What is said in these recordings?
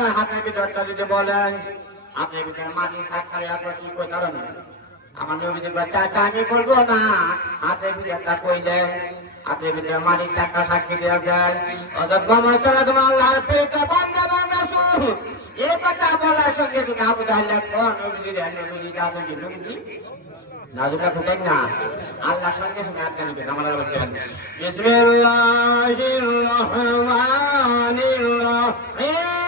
আপনার হাতের ভিতরটা যদি বলেন হাতের ভিতরে মাটি সাক্ষাৎ রাখো কি কই কারণ আমার নবী দেখবা চাচা আমি বলবো না হাতের ভিতরটা কই দেন হাতের ভিতরে মাটি চাকা সাক্ষী দিয়েছেন হযরত মুহাম্মদ সাল্লাল্লাহু আলাইহি আল্লাহর পেটে বান্দা রাসূল এই কথা বলার সঙ্গে সঙ্গে আবু জাহেল কোন নবী জাদু কি নবী নাজুকা ফুটাই না আল্লাহ সঙ্গে সঙ্গে আত্মা নিতে আমরা বলছেন বিসমিল্লাহির রহমানির রহিম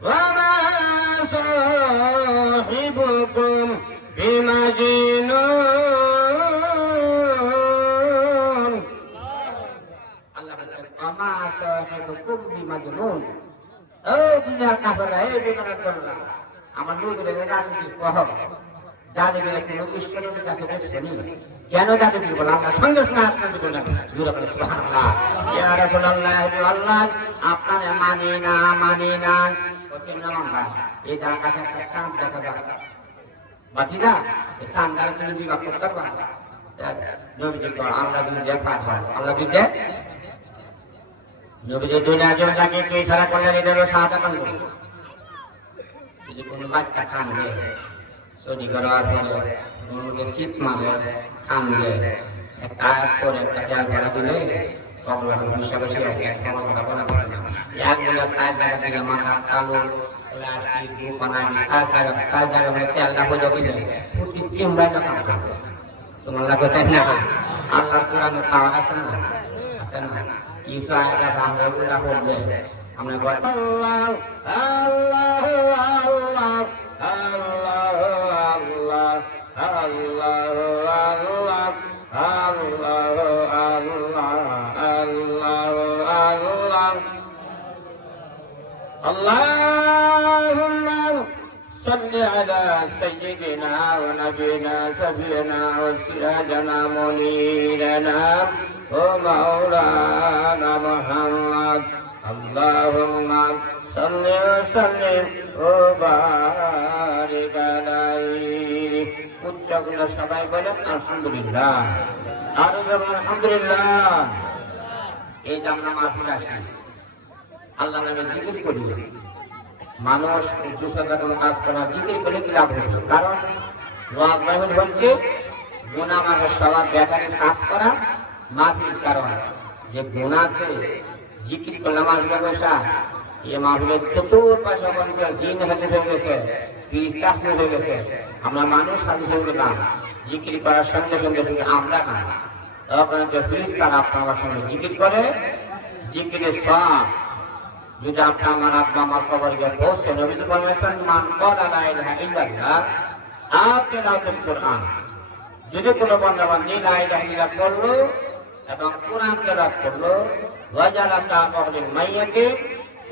ওয়া মা সাহিবুকুম বিমাজনুন আল্লাহ বলেন ওয়া মা সাহিবুকুম বিমাজনুন ও দুনিয়ার কাফেররা এই বেকার করলা আমার নবীরে জানি কি কহ জালিমের কোনো ঈশ্বরের কাছে দেখছেনি কেন জাদু কি বলে আল্লাহ সঙ্গে সঙ্গে আপনার বলেন জোরে বলে সুবহানাল্লাহ ইয়া রাসূলুল্লাহ আল্লাহ আপনারে মানি না ওকে নাম ভাই এই যে আকাশে একটা চাঁদ দেখা যায় বাতিদা এই চাঁদটারে তুমি দিবা করতে পারবা নবীজি তো আমরা যদি দেখা হয় আল্লাহ দিতে নবীজি দুনিয়া জনটাকে একটু ইশারা করলেন এটা হলো শাহাদাত আঙ্গুল যদি কোনো বাচ্চা কান্দে সরি করার পরে গরুকে শীত মারে কান্দে একটা করে একটা তেল ভরা দিলে কবলাটা বসে বসে আছে একটা কথা বলা করে না একগুলো সাইজ জায়গা থেকে মাথা কালো লাসি দুপানাবি সাইজ জায়গা মানে তেলটা বলে দিলে প্রতি চিমড়াটা কাম করবে তোমার লাগে তাই না আল্লাহর কোরআনে পাওয়ার আছে না কিছু আয়াত আছে আমরা ওটা পড়লে আমরা বল আল্লাহ আল্লাহ আল্লাহ আল্লাহ আল্লাহ আল্লাহ আল্লাহ আল্লাহ আল্লাহ اللهم صل على سيدنا ونبينا سفينا وسراجنا منيرنا ومولانا محمد اللهم صل وسلم وبارك عليه উচ্চগুলো সবাই বলেন আলহামদুলিল্লাহ আর আলহামদুলিল্লাহ এই যে আমরা মাহফিল আসি আল্লাহ নামে জিকির করি মানুষ দুসরা কোনো কাজ করা জিকির করে কি লাভ হবে কারণ ওয়াজ মাহফিল হচ্ছে গুনাহ মানুষ সবার ব্যাটারে শ্বাস করা মাহফিল কারণ যে গুনাহ আছে জিকির করলে মাহফিলে বসা এই মাহফিলের চতুর্পাশে দিন হাজির হয়ে গেছে তিরিশটা হয়ে গেছে আমরা মানুষ হাজির হয়ে গেলাম জিকির করার সঙ্গে সঙ্গে সঙ্গে আমরা না তখন যে ফিরিস্তারা আপনার সঙ্গে জিকির করে জিকিরের সব যদি আপনি আমার আব্বা আমার কবর গিয়ে পৌঁছে নবীজি বলেছেন মান ক্বালা লা ইলাহা ইল্লাল্লাহ আতিলাতুল কুরআন যদি কোনো বান্দা বান্দি লা ইলাহা ইল্লাল্লাহ পড়লো এবং কুরআন তেলাওয়াত করলো ওয়াজালাসা মাহলিল মাইয়াতি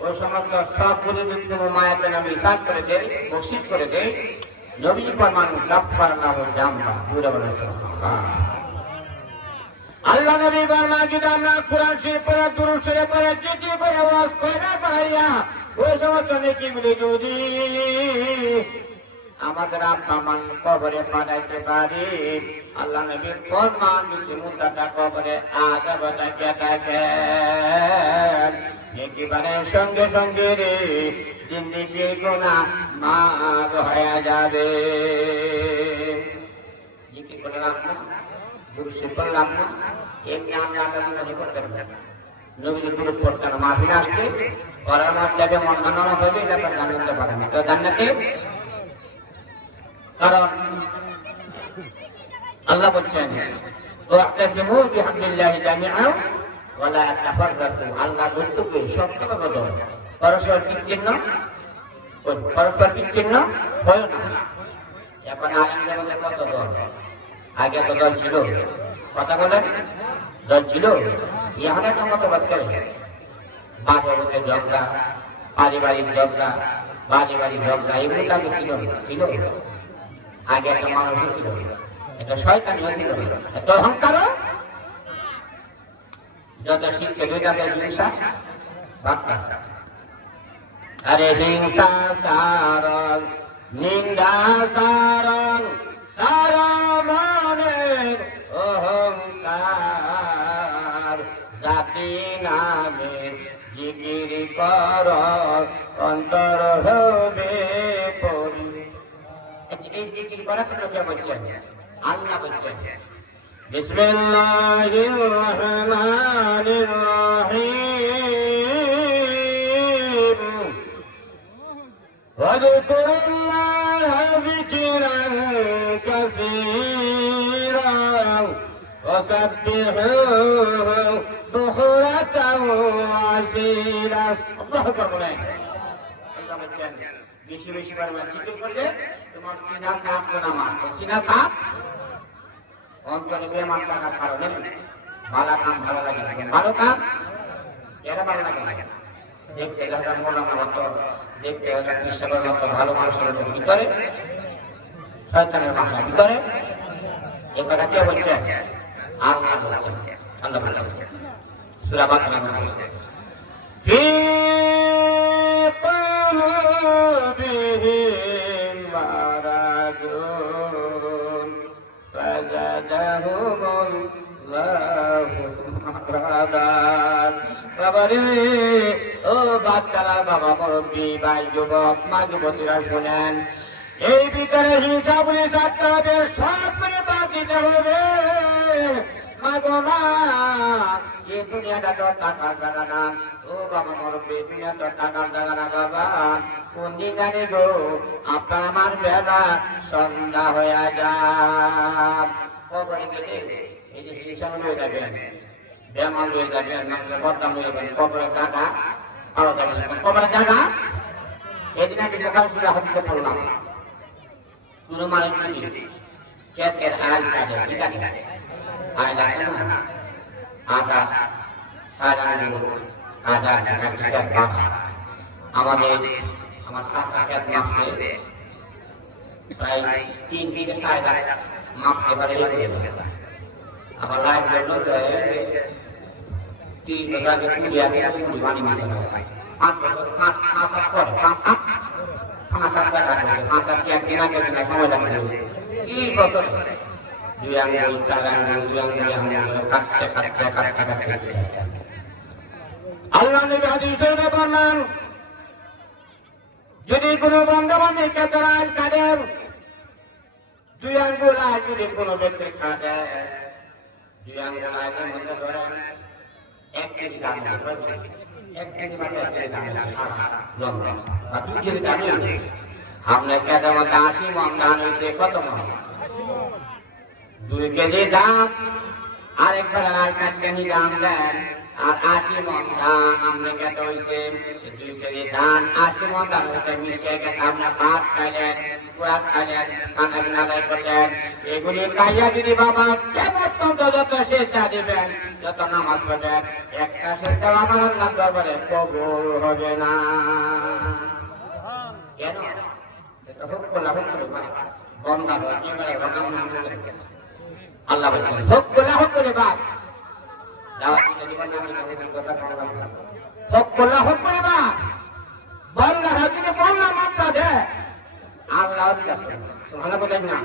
ওই সমস্ত সবগুলো যদি কোনো মায়াতে নামে ইসাদ করে দেয় বকশিশ করে দেয় নবীজি ফরমান গাফফারনাহু জামবা পুরো বলে সুবহানাল্লাহ আল্লাহ নবী ফরমান যদি আমরা কুরআন শরীফ পড়ে দুরূদ শরীফ পড়ে জিকির করে ওয়াজ করে পাইয়া ওই সমস্ত নেকিগুলো যদি আমাদের আব্বা মান কবরে পাঠাইতে পারি আল্লাহ নবী ফরমান যদি মুদ্রাটা কবরে আগে বাটাকে দেখেন নেকিবারের সঙ্গে সঙ্গে রে জিন্দেগির গুনাহ মাফ হয়ে যাবে জিকির করে রাখনা দুরূদ শরীফ পড়ে রাখনা এমনি আমরা আল্লাহর করতে পারবো নবীজি দুরূদ পড়তেন মাহফিল আসলে পড়ার মাঝে মন গানা হবে এটা জানতে পারে না তো জান্নাতে কারণ আল্লাহ বলছেন ওয়াক্তাসিমু বিহামদিল্লাহি জামিআন ওয়া লা তাফাররাকু আল্লাহ বলতে সবটা বদল পরস্পর বিচ্ছিন্ন হয় না এখন আলেমদের কত দল আগে তো দল ছিল কথা বলেন দল ছিল এখন তো মতবাদ করে বাবার মধ্যে ঝগড়া পারিবারিক ঝগড়া এগুলো তো আগে ছিল আগে একটা মানুষ ছিল একটা শয়তানিও ছিল একটা অহংকারও যত শিখতে দুইটা হিংসা বাক্কাসা আরে হিংসা সারং নিন্দা সারং সারমনের অহংকার জাতি না জিকির কর অন্তর হবে পরি। এই জিকির করা কেন কে বলছেন? আল্লাহ বলছেন বিসমিল্লাহির রহমানির রহিম ওয়াজকুরুল্লাহা যিকরান কাসীরা ওয়াসাব্বিহুহু বুকরাতাও ওয়াসীলা। আল্লাহু আকবার বলেন। আল্লাহ বলেন বেশি বেশি পরিমাণ জিকির করলে তোমার সিনা সাফ গুনাহ মাফ। সিনা সাফ অন্তরে বেমান থাকার কারণে ভালো কাম ভালো লাগে না। ভালো কাম এরা ভালো লাগে না। দেখতে যারা মৌলানা মতো, দেখতে যারা কৃষ্ণের মতো ভালো মানুষের ভিতরে শয়তানের ভাষার ভিতরে এ কথা কে বলছে? আল্লাহ বলছেন। আল্লাহ বলছেন সূরা বাকারা ফি قلوبهم مرض فزادهم الله مرضا। বাবারে ও বাচ্চারা, বাবা মুরব্বী, ভাই যুবক, মা যুবতীরা শুনেন, এই ভিতরে হিংসা বলে থাকতে হবে, সব করে বাদ দিতে হবে। মাগো মা, এই দুনিয়াটা তো টাকার জায়গা না। ও বাবা মুরব্বী, দুনিয়া তো টাকার জায়গা না বাবা। কোন দিন জানি গো আপনার আমার বেলা সন্ধ্যা হয়ে যায়। কবরে গেলে এই যে হিংসা হয়ে যাবে, বেমান হয়ে যাবে, বদনাম হয়ে যাবে, কবরে জায়গা পাওয়া যাবে না। কবরে জায়গা এদিন আমি বোখারি সূরা হাদিসে পড়লাম, কোন মানুষ যদি ক্ষেতের আল কাটে, ঠিক আছে, আল আছে না, আদা সারানো আদা কাটিটা বাঁধা। আমার সাথে ক্ষেত মাপছে প্রায় 3 থেকে 4 লাখ মাপতে পারে। আবার লাইফ জন্য 30 বছর আগে কুড়ি আছে, কুড়ি বানি মাসে আছে 5 বছর 5 পরে 5 একদিন আগে সময় লাগবে 30 বছর। 2 আঙ্গুল 4 আঙ্গুল 2 আঙ্গুল কাটতে কাটতে কাটতে কাটতে আল্লাহ নবী হাদিসে বর্ণনা, যদি কোনো বন্ধু-বান্ধব কেতরাল কাটেন, 2 আঙ্গুল আজ যদি কোনো ব্যক্তি কাটে, 2 আঙ্গুল আগে মধ্যে ধরেন 1 কেজি দাম হবে, 1 কেজি মানে 1 কেজি দাম সারা লম্বা, আর 2 কেজি দাম হবে। हमने क्या जब 80 मन दान হইছে কত মন? 2 কেজি দাম আর একবার আর কাটতে নি দাম দেন, আর 80 মন ধান हमने क्या তো হইছে 2 কেজি ধান 80 মন দাম হইতে মিশে গেছে। আমরা ভাত খাইলেন, কুড়াত খাইলেন, কানা বিনাদায় করলেন, এগুলি খাইয়া যদি বাবা কেমন যত সেজদা দিবেন, যত নামাজ পড়বেন, একটা সেজদা আমার আল্লাহ দরবারে কবুল হবে না। কেন? আল্লাহ বলছেন হক করে বাপ হক করে বাপ বন্ধা হাজিকে বললাম আপনাদের আল্লাহ বোঝেন না।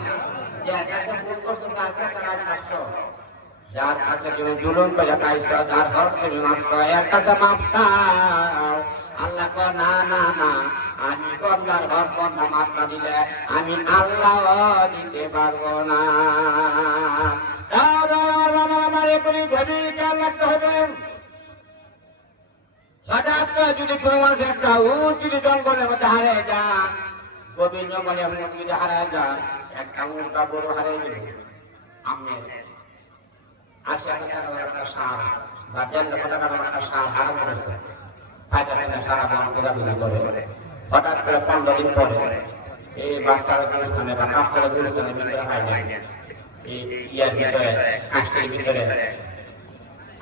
যার কাছে তুমি জুলুম করে খাইছো, যার হক তুমি মারছো, এর কাছে মাপ চাও। আল্লাহ কয় না না না, আমি বন্দার হক বন্ধা মাপ না দিলে আমি আল্লাহ দিতে পারবো না। লাগতে হবে। হঠাৎ করে যদি কোনো মানুষ একটা উট যদি জঙ্গলের মধ্যে হারিয়ে যান, গভীর জঙ্গলের মধ্যে যদি হারিয়ে যান, একটা উট বা গরু হারিয়ে দিল, আমি 80,000 টাকার একটা সার বা 1.5 লক্ষ টাকার একটা সার হারা করেছে, সারা বন ঘোরাঘুরি করে। হঠাৎ করে 15 দিন পরে এই বাচ্চারা গুলিস্থানে বা কাঁচতলা গুলিস্থানের ভিতরে হয় না, এই ইয়ার ভিতরে কাঁচটির ভিতরে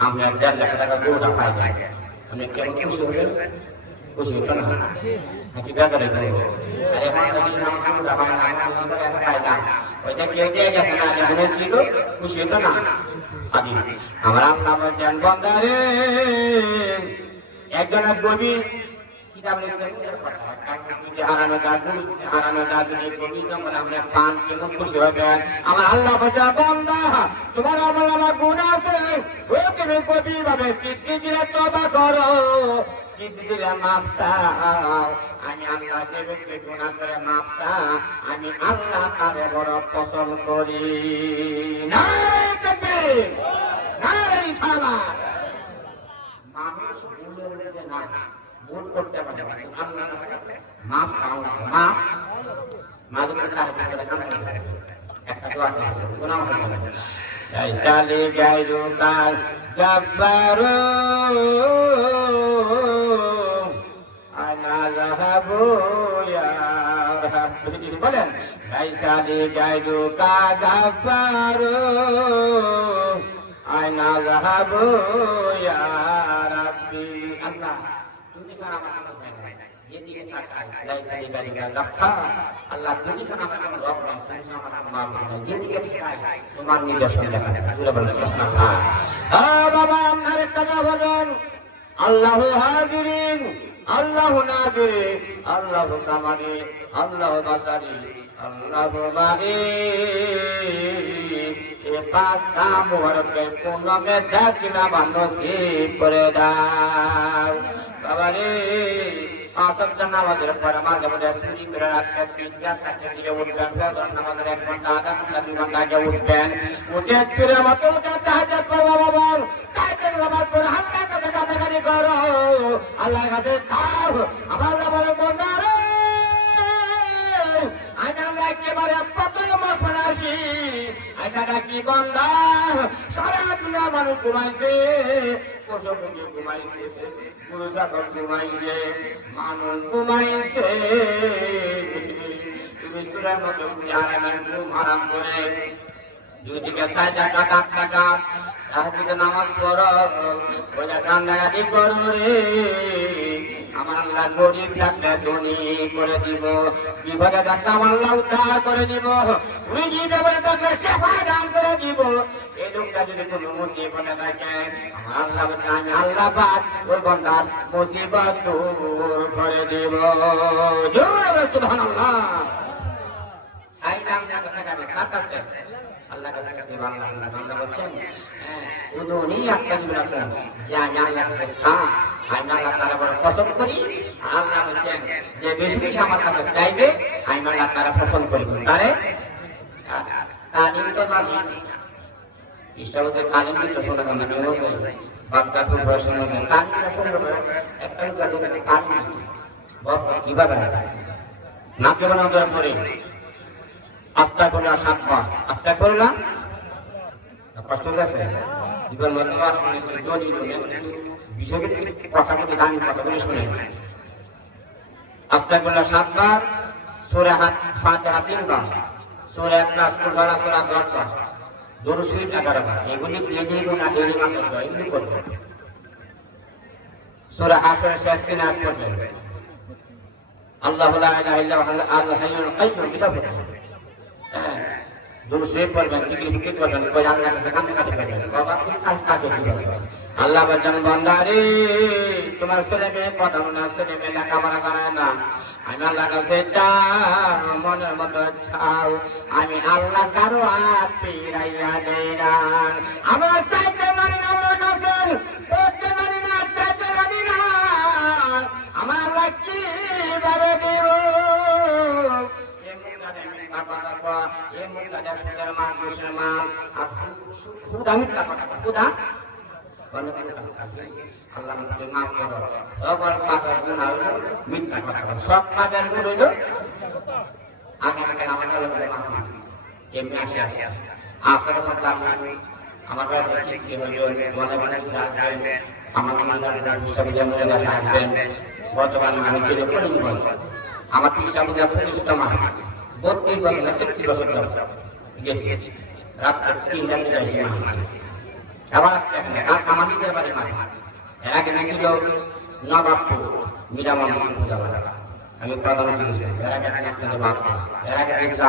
আমরা 1.5 লক্ষ টাকা গরুটা পাই না। আমি কেমন খুশি হবেন? খুশি হতো না নাকি বেকারে করবো? আর এখন আমার গরুটা পাই না, পাইলাম ওইটা কেউ দিয়ে গেছে না, এখানে ছিল, খুশি হতো না। আমার আল্লাহ বলছেন বন্দারে, একজনের গভীর কিতাব লিখছেন হারানো যাবে গভীর জঙ্গলে আমরা পান কেমন খুশি হবেন। আমার আল্লাহ বলছেন বন্দা, তোমার আমার গুণ আছে, ও তুমি গভীর ভাবে সিদ্ধি দিলে তওবা করো, সিদ্ধি দিলে মাফ চাও। আমি আল্লাহ যে ব্যক্তি গুনাহ করে মাফ চাও, আমি আল্লাহ তারে বড় পছন্দ করি। নারে তাকবীর, নারে রিসালাত। মানুষ ভুলের মধ্যে না, ভুল করতে পারে, আল্লাহর কাছে মাফ চাও, মাফ মাঝে মধ্যে তার কাছে কাম করে একটা দোয়া আছে, গুনাহ হবে না। লাইসালি গায়রুকাল গাফফারু আনা যাহাবু ইয়া রাব্বি। বলেন লাইসালি গায়রুকা গাফফারু আনা যাহাবু ইয়া রাব্বি। আল্লাহ তুমি ছাড়া আমার কোনো ভয় নাই, যেদিকে তাকাই লাইসালি গায়রুকা গাফফার। আল্লাহ তুমি ছাড়া আমার কোনো রব নাই, তুমি ছাড়া আমার কোনো মাবুদ নাই, যেদিকে তাকাই তোমার নিদর্শন দেখা যায়। পুরো বলে সুবহানাল্লাহ। বাবা আরেকটা কথা বলেন, আল্লাহু হাজিরিন, আল্লাহু নাজিরিন, আল্লাহু সামাদি, আল্লাহু বাসারি, আল্লাহু মাহি। এই পাঁচটা মুবারকের পূর্ণমে দেখনা নসিব করে দাও বাবা রে। পাঁচটা নামাজের পরে মাঝে মাঝে চুরি করে রাখতে 3-4 দিকে উঠবেন, ফজর নামাজের 1 ঘন্টা আধা ঘন্টা 2 ঘন্টা আগে উঠবেন, উঠে ফিরে মতো উঠে তাহাজ্জুদ পড়ো বাবা। তাহাজ্জুদ নামাজ পড়ে আল্লাহর কাছে কাটাকাটি করো, আল্লাহর কাছে চাও। আমার আল্লাহ বলে বান্দা রে, আমি একেবারে প্রথম আসি আইসাটা কি বান্দা, সারা দুনিয়া মানুষ ঘুমাইছে, পশু পক্ষী ঘুমাইছে, গরু ছাগল ঘুমাইছে, মানুষ ঘুমাইছে, তুমি সুরের মতো আরামের ঘুম হারাম করে দুদিকে 4 টাকা 8 টাকা তাহাজ্জুদের নামাজ পড়ো, ওইটা কান্নাকাটি করো রে। আমার আল্লাহ গরিব থাকলে ধনী করে দিব, বিপদে থাকলে আমার আল্লাহ উদ্ধার করে দিব, রুজি দেবে থাকলে সেবা দান করে দিব। এই লোকটা যদি কোনো মুসিবতে থাকে আমার আল্লাহ আমি আল্লাহ পাক ওই বান্দার মুসিবত দূর করে দিব। জোরে সুবহানাল্লাহ। সাইদাম কাছে কাছে খাতাছে আল্লাহ কাছে কাছে বাংলা বাংলা বলছেন, উদুনি আস্তাগফিরুল্লাহ, যে আমি আল্লাহর কাছে চাই, আমি আল্লাহ তাআলা বড় পছন্দ করি। আল্লাহ বলছেন যে বেশি বেশি আমার কাছে চাইবে আমি আল্লাহ তাআলা পছন্দ করি। তারে তালিম তো জানি, ইসলামতে তালিম তো শোনা কেন নিয়ম হয়, বাগদাতুর প্রশ্ন নেই, তালিম শুনবে একটা লোক তালিম বাবা কিভাবে নাকে বানানোর পরে আস্তাগফিরুল্লাহ 7 বার, আস্তাগফিরুল্লাহ কষ্ট হচ্ছে জীবন মনে আসলে দলিল বিষয়কে কথা বলতে দামি কথাগুলো শুনে। আস্তাগফিরুল্লাহ 7 বার, সূরা ফাতিহা 3 বার, সূরা ইখলাস পড়া, সূরা 10 বার, দুরূদ শরীফ 11 বার। এগুলি ডেইলি গুনাহ ডেইলি মাফ করতে হয়, এগুলি করতে হবে। সূরা হাসরের শেষ 3 আয়াত পড়বে, আল্লাহু লা ইলাহা ইল্লা হুয়াল হাইয়ুল কাইয়্যুম, এটা পড়তে হবে। দুরূদ শরীফ পড়বেন, জিকির করবেন, কই আল্লাহর কাছে কান্নাকাটি করবেন, বাবা কি কাজ করবে। আল্লাহ বলেন বান্দা রে, তোমার ছেলে মেয়ে কথা না, ছেলে মেয়ে লেখাপড়া করে না, আমি আল্লাহর কাছে চাও, মনের মতো চাও, আমি আল্লাহ কারো হাত পিরাইয়া দেই না। আমার চাইতে মানি না আল্লাহর কাছে, পড়তে মানি না, চাইতে মানি না, আমার আল্লাহ কিভাবে দেব? আল্লাহ মাফ করো, সবার পাপের গুনাহ হইল মিথ্যা কথা, সব পাপের গুনাহ হইল আগে আগে আমাদের মাফ কেমনি আসে আসে আসলে আমার কাছে কি হইল বলে বলে আসবেন, আমার বিশ্ববিদ্যালয়ের কাছে আসবেন। বর্তমান আমি ছিল করিমগঞ্জ, আমার বিশ্ববিদ্যালয় প্রতিষ্ঠা মাস 32 বছর না 33 বছর গেছি, রাত 3টা যাইছি আবার আজকে আমার নিজের বাড়ি মাঠে। এর আগে ছিল নবাবপুর মিরামা পূজা, আমি প্রধানমন্ত্রী ছিলাম। এর আগে আপনাদের বাপ, এর আগে গেছিল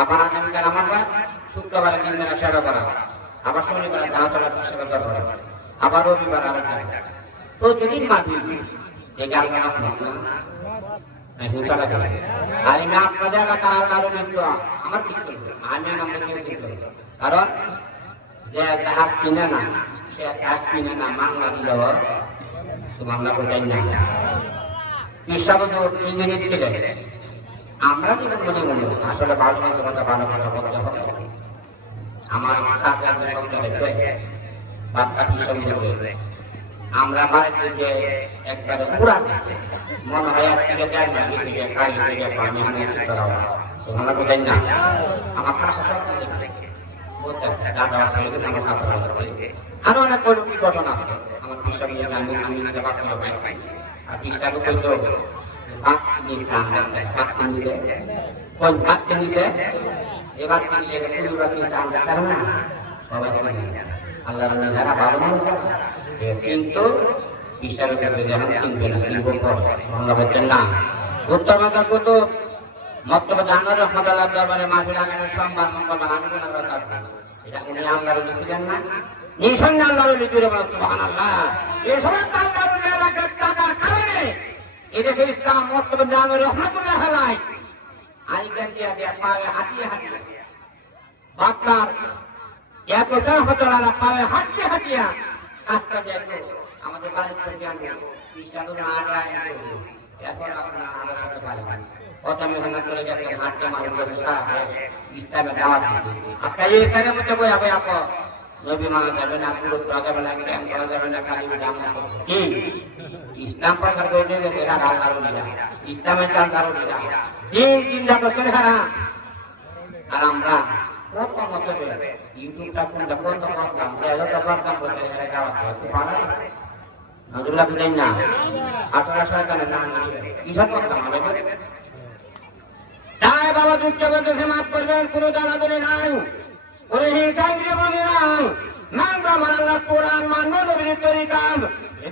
আবার আগামীকাল আমার বাদ, শুক্রবারে 3 দিনের সেবা করা, আবার শনিবার দাঁতলা সেবা করা, আবার রবিবার আরেক জায়গায়, প্রতিদিন মাটি এই গাল হিংসা লাগে। আর আমি আপনাদের এলাকার আল্লাহর মৃত্যু আমার কি করবো, আমি আমাকে চিন্তা করবো, কারণ যে যার চিনে না সে তার চিনে না মাংলা দিল সুবহানাল্লাহ বলেন না। ঈশাবুদ্দৌর কি জিনিস ছিলেন? আমরা যদি মনে মনে আসলে ভালো মানুষের কথা ভালো কথা বলতে হবে। আমার চাচাদের সঙ্গে দেখবে বাচ্চাটির সঙ্গে আমরা বাড়িতে যে একবারে পুরা মনে হয় এক থেকে দেড় মাস গেছে গিয়ে খাই গেছে গিয়ে পানি আনিয়েছে তোরা সুবহানাল্লাহ বলেন না। আমার চাচা সঙ্গে বলতেছে দাদা আসলে গেছে আমার চাচা বলতে আরো অনেক অলৌকিক ঘটনা আছে আমার বিশ্বাস নিয়ে আমি যেটা বাস্তবে পাইছি। আর বিশ্বাসও করতো আল্লাহ যারা ভালো মানুষ কিন্তু বিশ্বাসের ক্ষেত্রে যখন চিনবে না চিনব বলছেন না। উত্তর মাতা কত মক্তব্য জানার রহমতুল্লাহ দরবারে মাহফিল আগামী সোমবার মঙ্গলবার আমি কোনো কথা এটা উনি আল্লাহর ওলি ছিলেন না? নিঃসন্দেহে আল্লাহর ওলি জুড়ে বলেন সুবহানাল্লাহ। এই সমস্ত আল্লাহর ওলি এলাকার টাকার কারণে এদেশের ইসলাম মক্তব্য জানার রহমতুল্লাহ আলাইহি আইবেন দিয়া দিয়া পায়ে হাঁটিয়ে হাঁটিয়ে বাচ্চার এতটা হতলারা পায়ে হাঁটিয়ে হাঁটিয়ে কাজটা দেখো আমাদের বাড়ির থেকে আনবো খ্রিস্টানরা আগে এখন আপনারা আমার সাথে পারেন কত মেহনত করে গেছেন হাঁটতে মানুষ ইসলামের দাওয়াত দিচ্ছে। আজকে এই সাইডের মধ্যে বই হবে আপা নবী মানা যাবে না পুরো যাবে না ক্যাম্প করা যাবে না কালী কি ইসলাম প্রচার করে নিয়ে গেছে এরা ইসলামের চাল দারুণীরা দিন চিন্তা করছেন হারা। আর আমরা কত মতো ইউটিউবটা কোনটা কত করতাম যত করতাম বলতে দাওয়াত খুব ভালো নজরুল্লাহ বুঝেন না আপনারা সরকারের নাম কিসব করতাম আমাদের তাই বাবা দুঃখ বলতেছে মাফ করবেন কোনো জ্বালাতনে নাই কোনো হিংসাগ্রী বলি নাই মানবো আমার আল্লাহ কোরআন মানবো নবীর তরিকা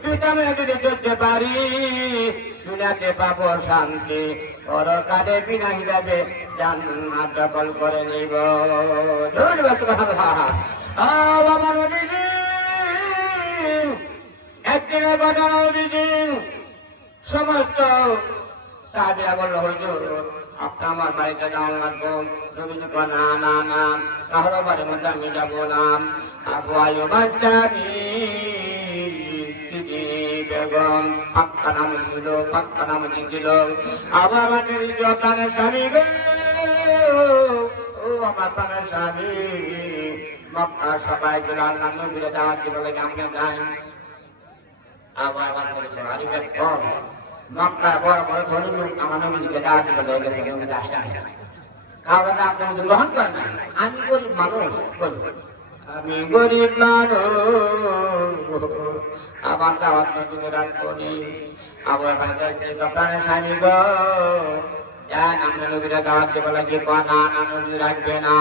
দুইটা মেয়ে যদি চলতে পারি দুনিয়াতে পাবো শান্তি পরকালে বিনা হিসাবে জান্নাত দখল করে নিব। বাবা নবীজি একদিনের ঘটনা নবীজি সমস্ত সাহাবীরা বলল হুজুর আপনি আমার বাড়িতে যাওয়া লাগবো। নবীজি কয় না না না কারো বাড়ির মধ্যে আমি যাবো না। আবু আইয়ুব আনসারী স্ত্রী বেগম পাক্কা নামে ছিল পাক্কা নামে ছিল আবার আমাদের প্রাণের স্বামী গো ও আমার প্রাণের স্বামী মক্কা সবাই গুলো আল্লাহ নবীরে দাওয়াত দিতে বলে আমরা যাই। আবার আরিফের কম মক্কা বড় বড় ধনী লোক আমার নবীকে দাওয়াত দিতে বলে গেছে নবীতে আসে কারণ আপনি গ্রহণ করেন না। আমি গরিব মানুষ আমি গরিব মানুষ আমার দাওয়াত নবীকে রাখ করি আবার বাজাইছে দোকানে স্বামী গো যান আমরা নবীরা দাওয়াত দিতে বলে যে না না নবী রাখবে না।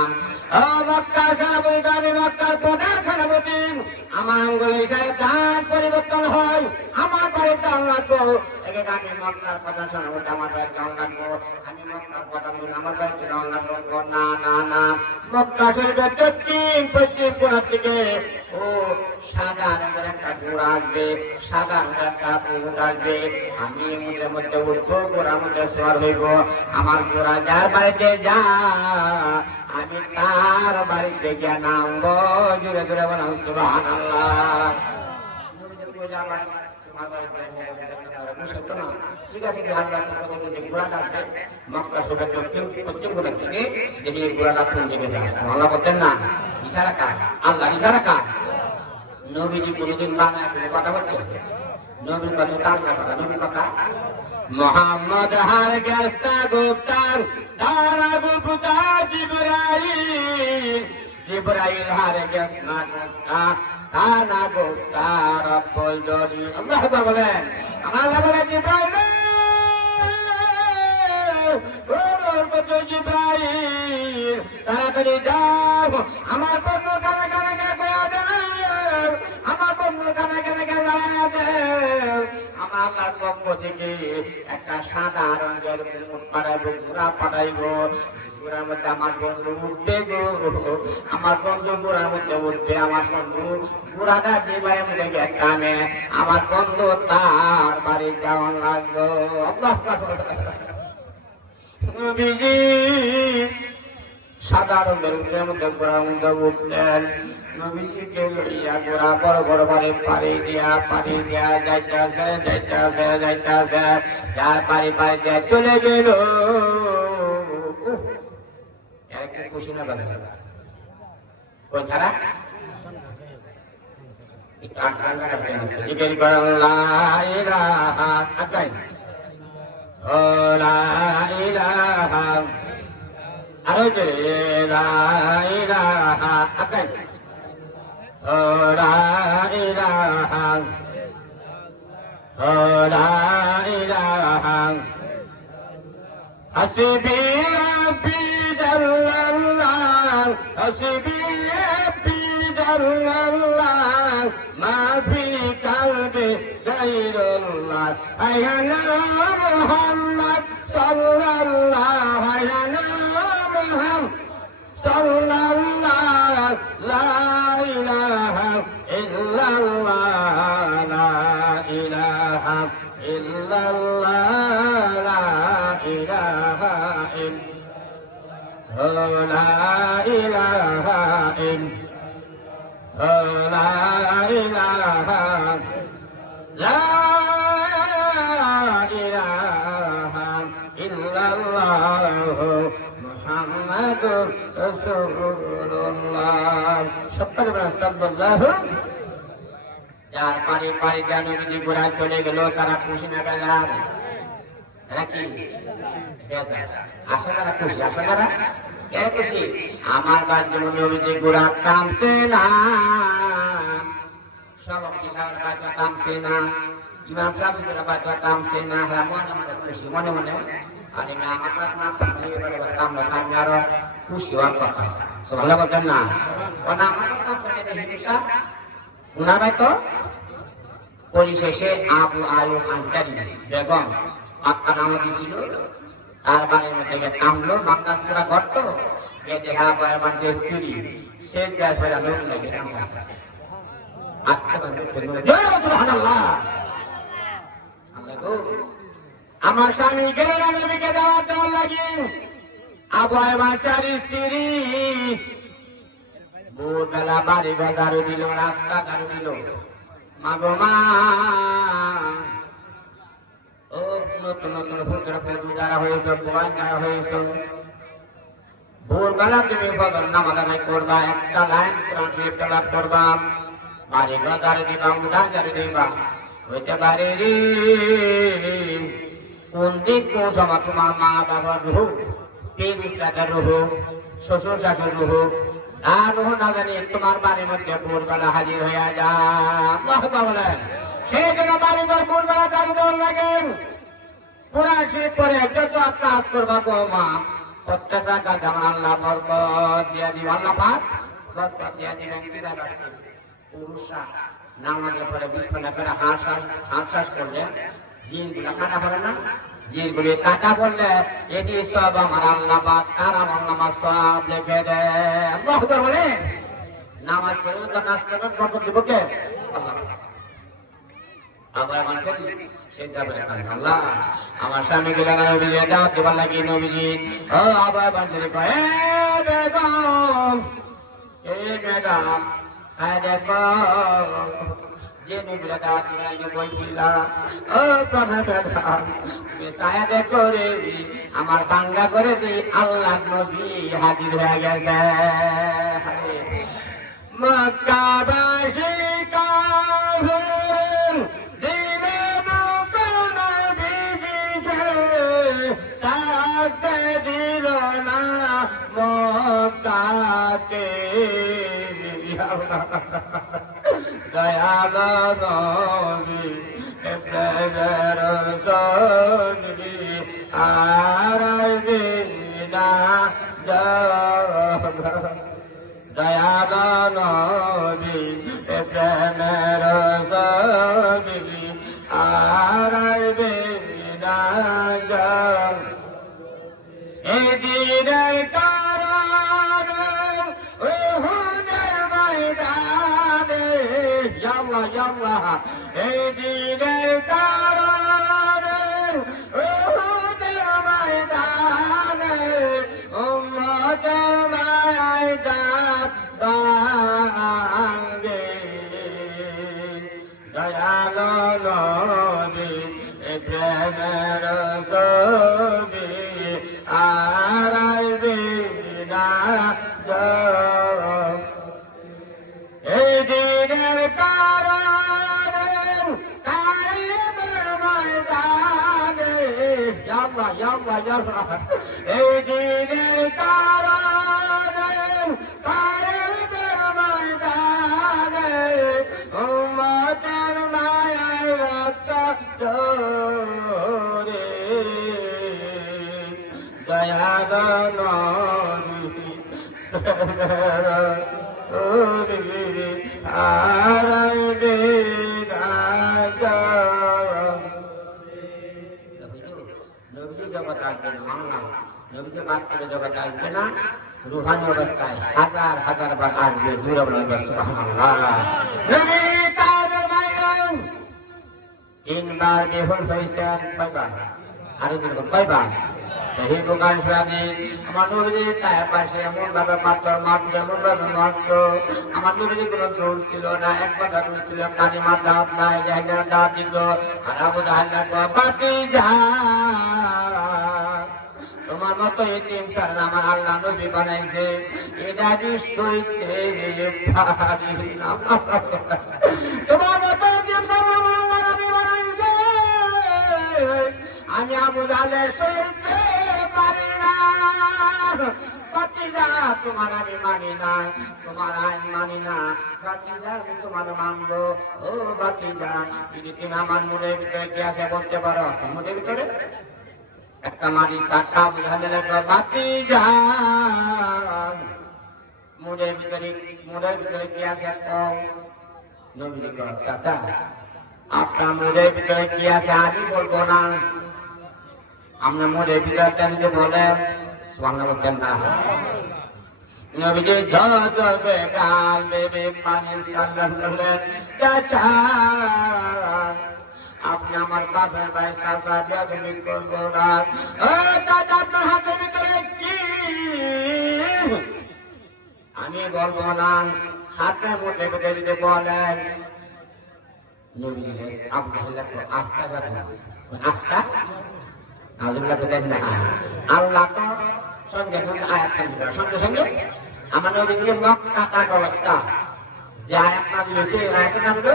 ও মক্কার সেনাপতি আমি মক্কার প্রধান সেনাপতি আমার আঙ্গুলে দান পরিবর্তন হয় আমার বাড়ির দান লাগবো আমি মক্কার প্রধান সেনাপতি আমার বাড়ির দান লাগবো আমি মক্কার প্রধান আমার বাড়িতে দান লাগবো না না না মক্কা শরীফের দক্ষিণ পশ্চিম কোণ থেকে ও সাদা রঙের একটা ঘোড়া আসবে সাদা রঙের একটা উট আসবে আমি মুখের মধ্যে উঠবো ঘোড়ার মধ্যে সওয়ার হইব আমার ঘোড়া যার বাড়িতে যা আমি তার বাড়িতে গিয়ে নামবো জোরে জোরে বললাম সুবহানাল্লাহ। ঠিক আছে ঘোড়াটা মক্কা শরীফের দক্ষিণ পশ্চিম কোণ থেকে দেখি ঘোড়াটা কোন দিকে যাচ্ছে আল্লাহ বলতেন না ইশারা কার আল্লাহ ইশারা কার নবীজি কোনদিন বানায় কোনো কথা বলছে নবীর কথা তার কথা নবীর কথা মোহাম্মদ হার গেস্তা গুপ্তার তারা গুপ্তা জিবরাইল জিবরাইল হার গেস্তা গুপ্তা তারা গুপ্তা রব্বুল জলিল আল্লাহ আকবার বলেন আল্লাহ বলে জিবরাইল ও জিবরাইল তাড়াতাড়ি যাও আমার বন্ধু কানে কানে কয়া দাও আমার বন্ধু কানে কানে জ্বালায়া দাও আমার আল্লাহর পক্ষ থেকে একটা সাদা রঙের উট পাঠাইবো ঘোড়া পাঠাইবো ঘোড়ার মধ্যে আমার বন্ধু উঠবে গো আমার বন্ধু ঘোড়ার মধ্যে উঠবে আমার বন্ধু ঘোড়াটা যে বাড়ির মধ্যে গিয়ে কামে আমার বন্ধু তার বাড়ি যাওয়া লাগলো। আল্লাহ নবীজি সাধারণের উঠের মধ্যে ঘোড়ার মধ্যে উঠলেন। নবীজিকে লইয়া ঘোড়া বড় বড় পাড়ি দিয়া যাইতেছে যার পাড়ি দিয়া চলে গেল। একটু খুশি না বাজে কোন খারা জিজ্ঞেস করেন লা ইলাহা আকাই ও লা ইলাহা আরো জোরে লা ইলাহা আকাই ও লা ইলাহা ও লা ইলাহা হাসবি রাব্বি জাল্লাল্লাহ হাসবি রাব্বি জাল্লাল্লাহ মা ফি কলবি গায়রুল্লাহ আয়ানা মুহাম্মদ সাল্লাল্লাহু আলাইহি মুহাম্মদ সাল্লাল্লাহু লা ইলাহা ইল্লাল্লাহ লা ইলাহা ইল্লাল্লাহ লা ইলাহা ইল্লাল্লাহ লা ইলাহা ইল্লাল্লাহ লা ইলাহা লা ইলাহা ইল্লাল্লাহ মুহাম্মাদুর রাসূলুল্লাহ সাল্লাল্লাহু যার পারি নবীজি ঘোড়া চলে গেল তারা খুশি না গেলাম কি আসলে খুশি খুশি আমার বাদ যেমন নবীজি ঘোড়া কামছে না সব কামছে না ইমাম সাহেব বাদ কামছে না মনে খুশি মনে আর আমার না কামলা কামলে আরো খুশি হওয়ার কথা সুবহানাল্লাহ বলতেন না ও না আমার হিংসা উনা ভাই তো পরিশেষে আবু আয়ুব আনসারী বেগম মক্কা নামে ছিল তার বাড়ির মধ্যে কামলো মক্কা সুরা গর্ত এ দেখা পরে মানুষের স্ত্রী সে যায় পরে লোক লাগে আসতে সুবহানাল্লাহ আমার স্বামী গেলেন নবীকে দাওয়াত দেওয়ার লাগি আবু আয়ুব আনসারী স্ত্রী ভোরবেলা বাড়ি ঘর দারু দিল রাস্তা দারু দিল মাগো মা ও নতুন নতুন ফুটরা পেদু যারা হয়েছে বয়ান যারা হয়েছে ভোরবেলা তুমি ফজর নামাজ আদায় করবা একটা লাইন কোরআন শরীফ তেলাওয়াত করবা বাড়ি ঘর দারু দিবা উঠান দারু দিবা হইতে পারে রে কোন দিক কোন সময় তোমার মা বাবার রুহ পীর উস্তাদের রুহ শ্বশুর শাশুর রুহ আর না জানি তোমার বাড়ির মধ্যে ভোরবেলা হাজির হইয়া যায় সেই জন্য বাড়ি ঘর ভোরবেলা চালু দেওয়ার লাগেন কোরআন শরীফ পরে যত কাজ করবা গো মা প্রত্যেকটা কাজ আমার আল্লাহ বরকত দিয়া দিব আল্লাহ পাক বরকত দিয়া দিবেন বিরাট আছে পুরুষরা নামাজের পরে বিসমিল্লাহ করে হাঁস করলে জিনগুলো কাটা হবে না জিনগুলি কাটা বললে এটি সব আমার আল্লাহ পাক তার আমার নামাজ সব লিখে দেয় আল্লাহু আকবার বলে নামাজ পড়ে তো কাজ করবেন বরকত দিব কে আল্লাহ আবার মানুষের চিন্তা করে আল্লাহ আমার স্বামী গেলেন নবীজি দাওয়াত দেবার লাগি নবীজি ও আবার বান্ধবী কয় এ বেগম সাইডে যে নবীরা দাওয়াত দিবার লাগি বইছিলা ও প্রধান সাইডে করে আমার বাংলা করে দি আল্লাহ নবী হাজির হয়ে গেছে মক্কাবাসী কাফের দিলে নতুন বিজিতে তাকে দিল না মক্কাতে দয়াল নবী প্রেমের সঙ্গী আর বিনা দয়াল নবী প্রেমের সঙ্গী আর বিনা এদিনের কারণে উহুদের ময়দানে আল্লাহ এদিনের কারণে উহুদের ময়দানে উম্মতের দয়ালো নবী প্রেমের ছবি আর আইবে না এই দিনের কারণে কায়েমের ময়দানে আল্লাহ আল্লাহ আল্লাহ এই দিনের কারণে কায়েমের ময়দানে উম্মতের মায়ায় রক্ত ঝরে দয়াল নবী আরাইবে রাজা নবী জগৎ আসবে না মানলাম নবীকে বাস্তবে জগৎ আসবে না রুহানি অবস্থায় হাজার হাজার বার আসবে দূরে বলবে সুবহানাল্লাহ নবী তাদের মাইরাম তিনবার বেহুশ হয়েছেন কয়বার আরো দিন কয়বার সেই প্রকার আমার নবীজি তার পাশে এমন ভাবে মাত্র এমন ভাবে মাত্র আমার নবীজি কোনো দৌড় ছিল না এক কথা দৌড় ছিল কালিমার দাওয়াত নাই জাহিদের দাওয়াত দিত আর আবু জাহেল বাতি যা তোমার মতো এতিম ছাড়া আমার আল্লাহ নবী বানাইছে এটা বিশ্বইতে তোমার মতো এতিম ছাড়া আমার আল্লাহ নবী বানাইছে আমি আবু জাহেলের সইতে পারি না বাতিজা তোমার আমি মানি না তোমার আইন মানি না বাতিজা আমি তোমার মানবো ও বাতিজা যদি তুমি আমার মনের ভিতরে কি আছে বলতে পারো মনের ভিতরে একটা মারি চারটা বুঝালে লাগবে বাতিজা মনের ভিতরে কি আছে কম নবী চাচা আপনার মনের ভিতরে কি আছে আমি বলবো না আমরা মনের ভিতরটা নিজে বলে সুবহানাল্লাহ বলতেন না নবীজি ঝরঝরে গাল বেবে পানি সাল্লাম করলেন চাচা আপনি আমার বাপের ভাই চাচা বেয়াদবি করবো না ও চাচা আপনার হাতের ভিতরে কি আমি বলবো না হাতের মধ্যে ভিতরে যদি বলেন নবীজি আস্থা যাবে আস্থা আল্লাহ তো সঙ্গে সঙ্গে আয়াত সঙ্গে সঙ্গে আমার নবীজি মক্কা থাকা অবস্থা যে আয়াত নাযিল হয়েছে আয়াতের নাম হলো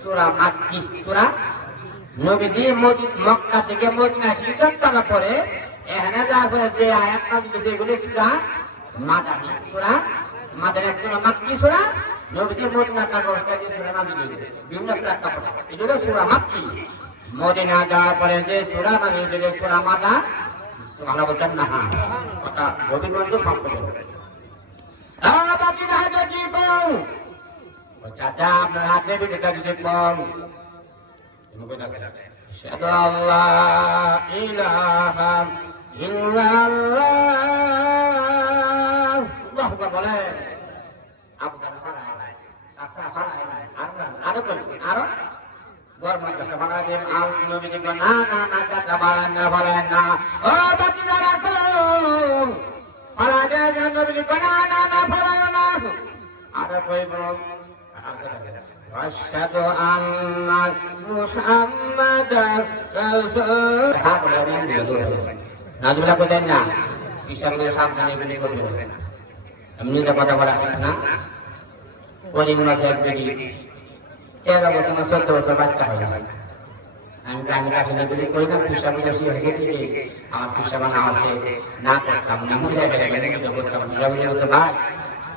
সূরা মাক্কি সূরা নবীজি মক্কা থেকে মদিনা হিজরত করার পরে এখানে যাওয়ার পরে যে আয়াত নাযিল হয়েছে এগুলো সূরা মাদানী সূরা মাদানী একটা মাক্কি সূরা নবীজি মদিনা থাকা অবস্থায় যে সূরা নাযিল হয়েছে বিভিন্ন প্রেক্ষাপট এগুলো সূরা মাক্কি মদিনা যাওয়ার পরে যে সূরা নাযিল হয়েছে সূরা মাদা সুবহানাল্লাহ বলতেন না কথা গভীর গ্রন্থ পাঠ করবেন বাকি হাতে কি কম চাচা আপনার হাতে ভিতরে দিতে কম আশহাদু আল্লা ইলাহা ইল্লাল্লাহ আল্লাহু আকবার বলে আপনার ফারায় চাচা ফারায় আরো আরো গরমা কাছে বানাবেন আল নবী দেখো না না না চাচা বাড়ান না ও বাচ্চা রাখো ফালা দেয় নবী দেখো না না না ফালায় না আর কইব আশহাদু আন্না মুহাম্মাদার রাসূল নাজুলা কোথায় না ঈশানের সামনে এগুলি করবে এমনি কথা বলা ঠিক না করিম মাসের বেরি 13 বছর না 14 বছর বাচ্চা হয় আমি কাছে এগুলি করি না পিসা বুঝেছি হয়েছে যে আমার পিসা বানা আছে না করতাম না মজা গেলে করতাম পিসা বুঝে বলছে ভাই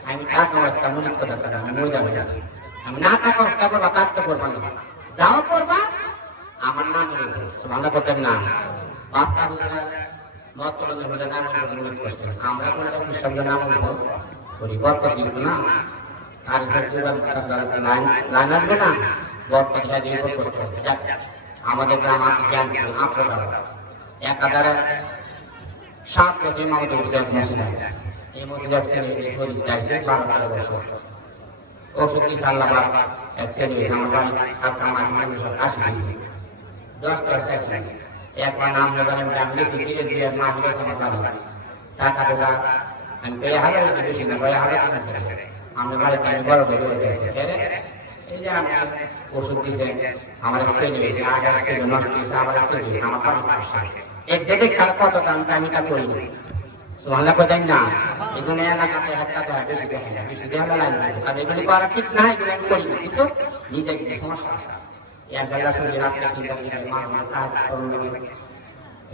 আমি থাকা অবস্থা মনে করতাম আমি মজা হয়ে আমি না থাকা অবস্থা করবা কাজ তো করবা না যাও করবা আমার নাম ভালো করতেন না বাচ্চা মহত্তরঞ্জন হলে নাম মনে করছেন আমরা কোনো পিসার নাম করি বরকত দিব না কাজ লাইন আসবে না বরকত দিয়ে করতে হবে আমাদের গ্রাম জ্ঞান আত্মা 1007 বছর আমাদের মসজিদ এই মসজিদ এক শ্রেণী শরীর চাইছে 12-13 বছর ওষুধ কি সাল্লাহ এক শ্রেণী আমার বাড়ি থাকা কাশি 10টা চাইছে একবার নাম নেবেন আমি বেশি ধীরে ধীরে মা হয়েছে আমার বাড়ি টাকা দেওয়া আমি 1000 বেশি না 1000 আমি বাড়িতে আমি বড় বড় হয়েছে এই যে আমি ওষুধ দিছে আমার ছেলে হয়েছে, আগে ছেলে নষ্ট হয়েছে, আবার ছেলে হয়েছে, আমার বাড়ি পাশে এর দেখে কার কত দাম আমি তা করি না। সোহানলা কোথায় না এই জন্য এলাকাতে একটা তো বেশি দেখা যায়, বেশি দেখা লাগে না, আর এগুলি করা ঠিক না, এগুলো আমি করি না, কিন্তু নিজে কিছু সমস্যা আছে। এক বেলা শুনে রাত্রে 3টা দিকে মাছ কাজ করুন,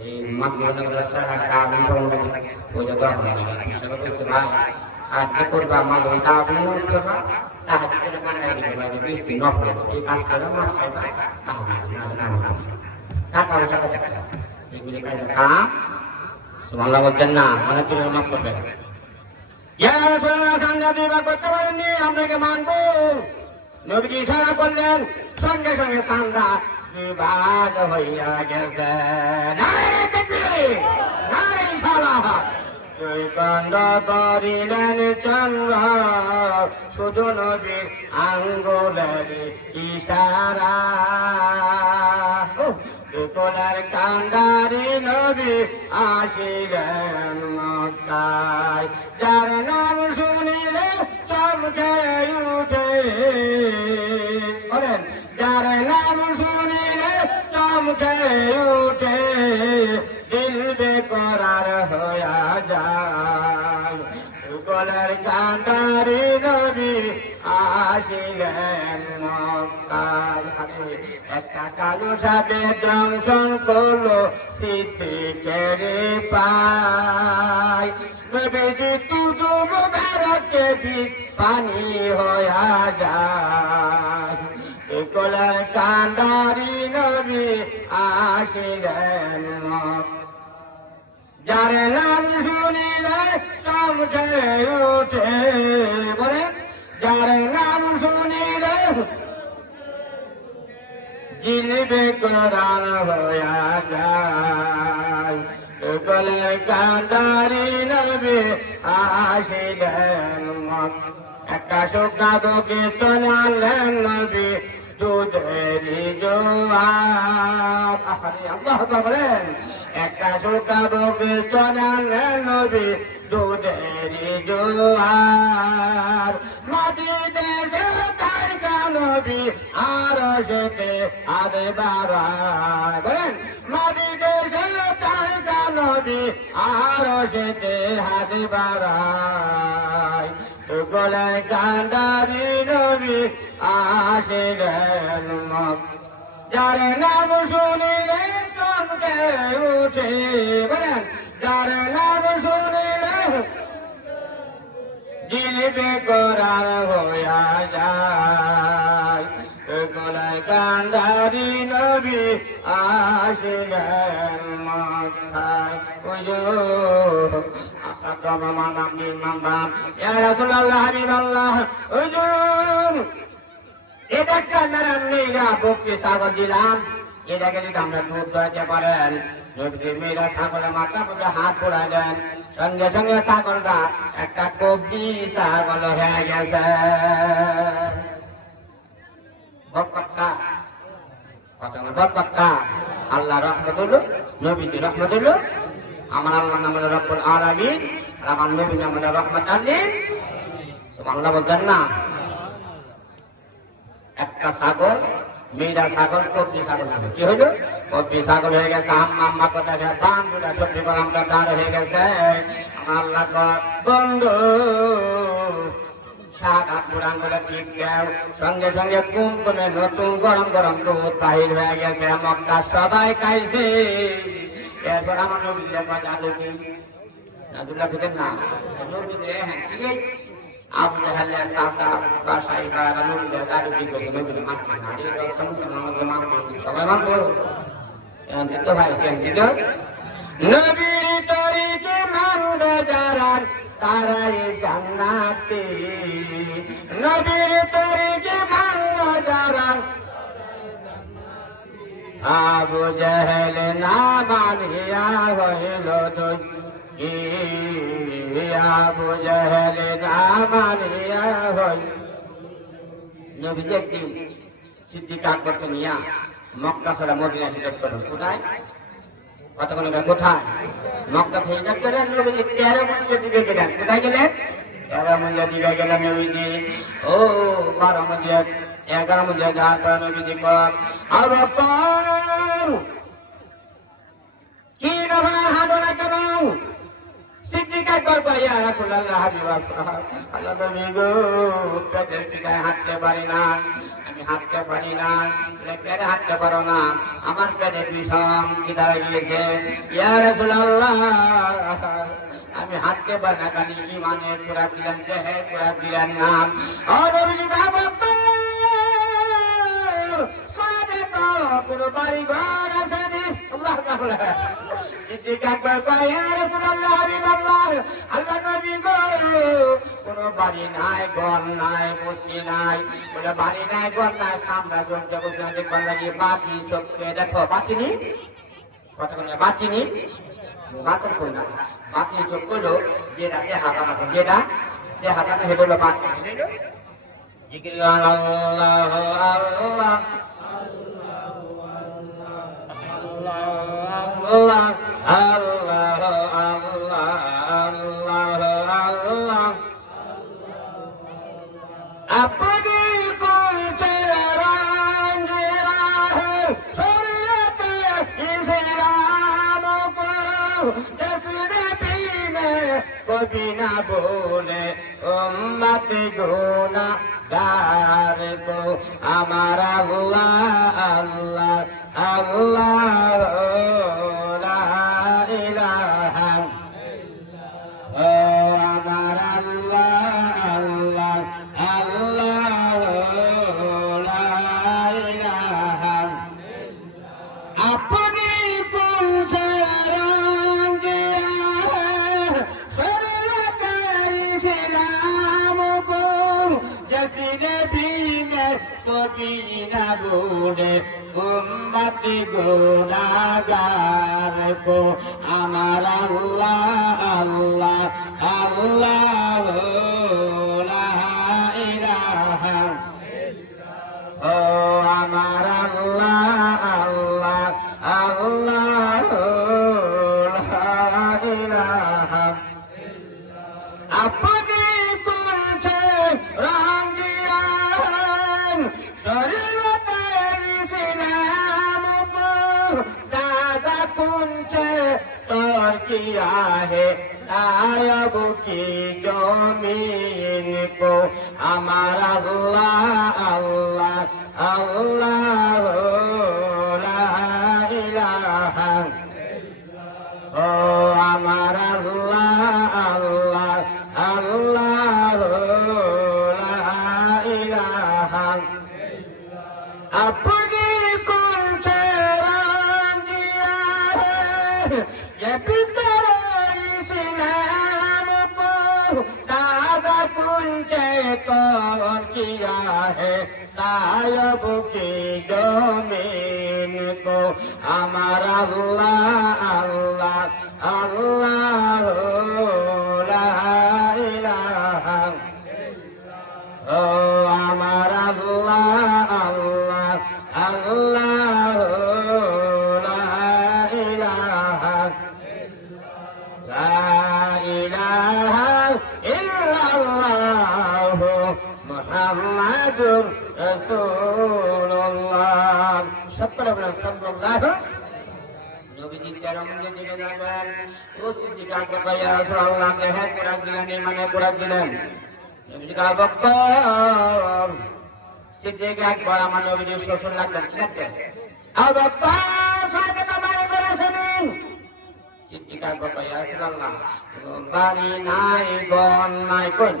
এই মাছগুলো ওই যে দরকার ভাই আর যে করবা মাছ করবা টাকা বৃষ্টি নফল এই কাজ করে মাছ টাকা পয়সা এগুলি কাম সুবহানাল্লাহ বলছেন না, মানে তুই মাফ করবে করতে পারেননি, আপনাকে মানবো। নবীজি ইশারা করলেন, সঙ্গে সঙ্গে চান্দা বিভাগ হইয়া গেছে। কান্ড করিলেন চন্দ্র শুধু নবীর আঙ্গুলের ইশারা, বিকলের কান্ডারি নবী আসিলেন মক্কায়, যার নাম শুনিলে চমকে উঠে, বলেন যার নাম শুনিলে চমকে উঠে, দিল বেকরার হইয়া যায়, বিকলের কান্ডারি নবী আসিলেন মক্কায়। একটা কালো সাপে দংশন করলো সিদ্দিকের পায়, নবীজি তুদু মুবারকে পানি হইয়া যায়, বিকলের কান্ডারি নবী আসিলেন মক্কায়, যার নাম শুনিলে চমকে উঠে, বলে যার নাম শুনিলে জিলবে কোরআন হইয়া যায়, বিকলের কান্ডারি নবী আসিলেন মক্কায়। একটা শুকনা বগিচন আনলেন নবী দুধেরি জোয়ার, আল্লাহ বলেন একটা শুকনা বগিচন আনলেন নবী দুধেরি জোয়ার, মাটি দেশে তার কানবী আর সেতে আদে বাড়ায়, বলেন মাটি দেশে তার কানবী আর সেতে হাতে বাড়ায়, গলে কান্ডারি নবী আসিলেন মক্কায়, যার নাম শুনিলে চমকে উঠে, বলেন যার নাম শুনিলে জিলবে কোরআন হইয়া যায়, গলে কান্ডারি নবী আসিলেন মক্কায়। ছাগল দিলাম, এটাকে যদি আমরা দুধ দইতে পারেন, মেয়েরা ছাগলের মাথার মধ্যে হাত পড়াই দেন, সঙ্গে সঙ্গে ছাগলটা একটা কবজি ছাগল হয়ে গেছে। আল্লাহ রহমতুল্লাহ, নবীজি রহমতুল্লাহ, আমার আল্লাহ নাম হলো রব্বুল আলামিন, আর আমার নবী নাম হলো রহমাতুল লিল সুবহানাল্লাহ বলছেন না। একটা ছাগল, মেয়েরা ছাগল কবজি ছাগল নামে কি হইল, কবজি ছাগল হয়ে গেছে। আম্মা কথা বান্ধবরা সবজি করাম দাঁড় হয়ে গেছে। আমার আল্লাহ বন্ধু সাত পুরান বলে ঠিক দেও, সঙ্গে সঙ্গে কুমকুমে নতুন গরম গরম দুধ বাহির হয়ে গেছে। মক্কা সবাই খাইছে। এরপর আমার নবীরা জাদু কি জাদুল্লাহ খেতেন না, আবু জাহেলের চাচা বাসায় তারা নবীরা জাদু কি করছে, নবীরা মানছে না, সবাই মানবো তো ভাই নবীর তরিকে মানবে যারা তারাই জান্নাতি, নবীর তরিকে মানবে যারা। আবু জাহেল না মানিয়া হইল দুঃখী, আবু জাহেল না মানিয়া হইল। নবীজি একদিন সিদ্দিক আকবরকে নিয়া মক্কা ছাড়া মদিনা হিজরত করলেন। কোথায়? কতক্ষণ কোথায়? মক্কা থেকে হিজরত করে নবীজি 13 মঞ্জিলের দিকে গেলেন। কোথায় গেলেন? 13 মঞ্জিলের দিকে গেলেন নবীজি। ও 12 মধ্যে 11 মধ্যে যার কারণে নবীজি কর আবু বকর কি নবা হাদনা কেন সিদ্দিক আকবর কয় ইয়া রাসূলুল্লাহ হাবিবাল্লাহ আল্লাহ নবী গো পেটের টিকায় হাঁটতে পারি না আমি হাঁটতে পারি না পেটে হাঁটতে পারো না আমার পেটে বিষম কি দাঁড়া গিয়েছে ইয়া রাসূলুল্লাহ আমি হাঁটতে পারি না কারণ ইমানের পুরা দিলেন দেহে পুরা দিলেন নাম ও নবীজি কোনো বাড়ি ঘর আছে নি আল্লাহ কোন বাড়ি নাই ঘর নাই বস্তি নাই বলে বাড়ি নাই ঘর নাই সামনা সহ্য করতে দেখবার লাগে বাতি চোখকে দেখো বাঁচিনি কতক্ষণ বাঁচিনি বাঁচন করি না বাতি চোখ করলো যেটা দেহাটা না যেটা দেহাটা না সেটা হলো বাঁচিনি আল্লাহ আল্লাহ Allah, Allah, Allah, Allah, Allah. Apni kunche range rahe, shariat Islam ko, jasne pine kabhi na bole, ummat gunagar ko, amar Allah, Allah. Allah la ilaha oh amar Allah Allah Allah la ilaha apni punche range shariat Islam ko jasne bine kabhi na bole উম্মত গুনাহগার কো আমার আল্লাহ আল্লাহ আল্লাহ লা ইলাহা ও আমার আল্লাহ আল্লাহ আল্লাহ লা ইলাহা আপনি কোনছে রাঙ্গিয়ান শরীয়ত তোর কিয়া হে আয়ব কি জমিন কো আমার আল্লাহ আল্লাহ আল্লাহ লা ইলাহা ও আমার আল্লাহ আল্লাহ আল্লাহ লা ইলাহা আপনি কোনছে ये पितर इस्लाम को दादा कुंचे तौर किया है तायब की जमीन को हमारा अल्लाह अल्लाह अल्लाह ला इलाहा ओ हमारा अल्लाह अल्लाह अल्लाह মুহাম্মাদুর রাসূলুল্লাহ সাল্লাল্লাহু নবীজি চরমে দিকে যাবেন ও সিদ্দিক আকবর ইয়া রাসূলুল্লাহ কে কোরআন দিলেন মানে কোরআন দিলেন নবীজি কা বকর সিদ্দিক আকবর আমার নবীজির শ্বশুর লাগতেন কি লাগতেন আবু বকর সাথে তোমার করে শুনেন সিদ্দিক আকবর ইয়া রাসূলুল্লাহ বাড়ি নাই গন নাই কোন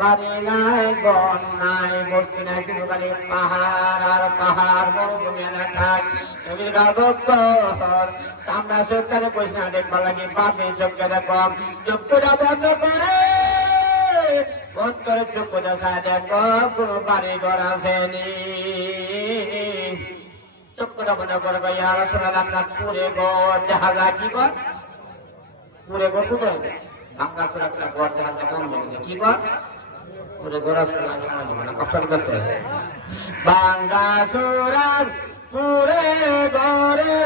বাড়ি নাই গন নাই বস্তি নাই শুধু খালি পাহাড় আর পাহাড় মরুভূমি এলাকায় নবীর বকর সামনা সরকারে কইস না দেখবা লাগে বাপে চোখকে দেখো চোখটা বন্ধ করে অন্তরে চোখটা সাথে দেখো কোনো বাড়ি ঘর আসেনি চোখটা বন্ধ করে ইয়া রাসূলুল্লাহ আপনার পুরে ঘর দেখা যায় কি ঘর পুরে ঘর কোথায় বাংলা করে একটা ঘর দেখা যায় কি ঘর পুরে ঘর আসলে সময় দিব না কষ্ট করতেছে বাংলা সুরার পুরে ঘরে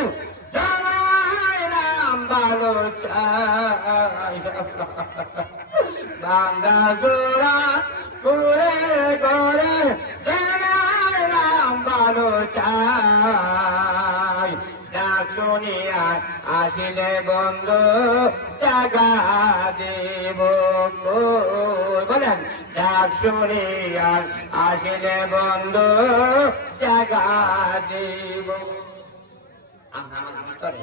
জামাই নাম ভালো চাই বাংলা সুরা পুরে ঘরে আসিলে বন্ধু জাগা দেব বলেন ডাক শুনিয়া আসিলে বন্ধু জাগা দেব। আমরা আমাদের ভিতরে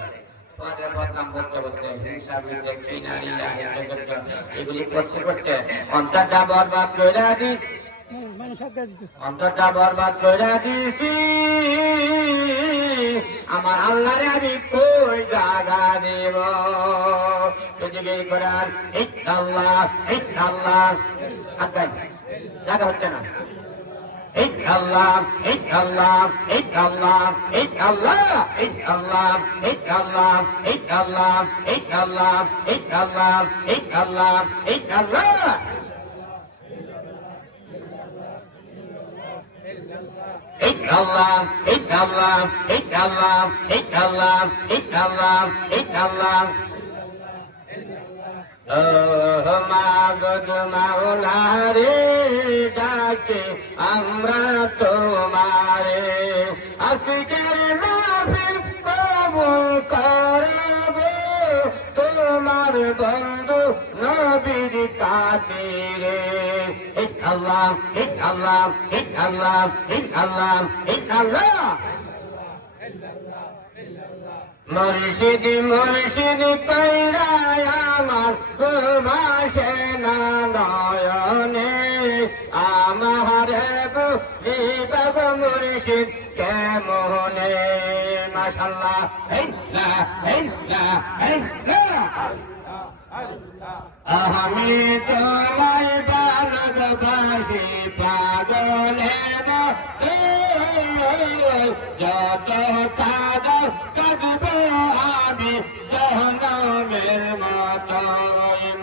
বদনাম করতে করতে হিংসা বিদ্বেষ এগুলি করতে করতে অন্তরটা বরবাদ করে দিই, অন্তরটা বরবাদ করে দিছি। আমার আল্লাহরে আমি কই জাগা দেব? পৃথিবীর কোরআন ইল্লাল্লাহ ইল্লাল্লাহ আগাই জাগা হচ্ছে না। ইল্লাল্লাহ ইল্লাল্লাহ ইল্লাল্লাহ ইল্লাল্লাহ ইল্লাল্লাহ ইল্লাল্লাহ ইল্লাল্লাহ ইল্লাল্লাহ ইল্লাল্লাহ ইল্লাল্লাহ ইল্লাল্লাহ ইল্লাল্লাহ ইল্লাল্লাহ ইল্লাল্লাহ ইল্লাল্লাহ ইল্লাল্লাহ ইল্লাল্লাহ মাগো মাওলা রে ডাকে আমরা তোমারে আজকের মাহফিল কবুল করব তোমার বন্ধু নবীর খাতিরে। ইল্লাল্লাহ ইল্লাল্লাহ ইল্লাল্লাহ ইল্লাল্লাহ ইল্লাল্লাহ মুর্শিদ মুর্শিদ কইরা আমার ভাসে না নয়নে আমার বিবাহ মুর্শিদ কেমনে। মাশাআল্লাহ ইল্লাহ ইল্লাহ ইল্লাহ আমি তোমায় ভালোবাসি পাগলের মতো যত কাঁদো কাঁদবো আমি জহন্নামের মতো।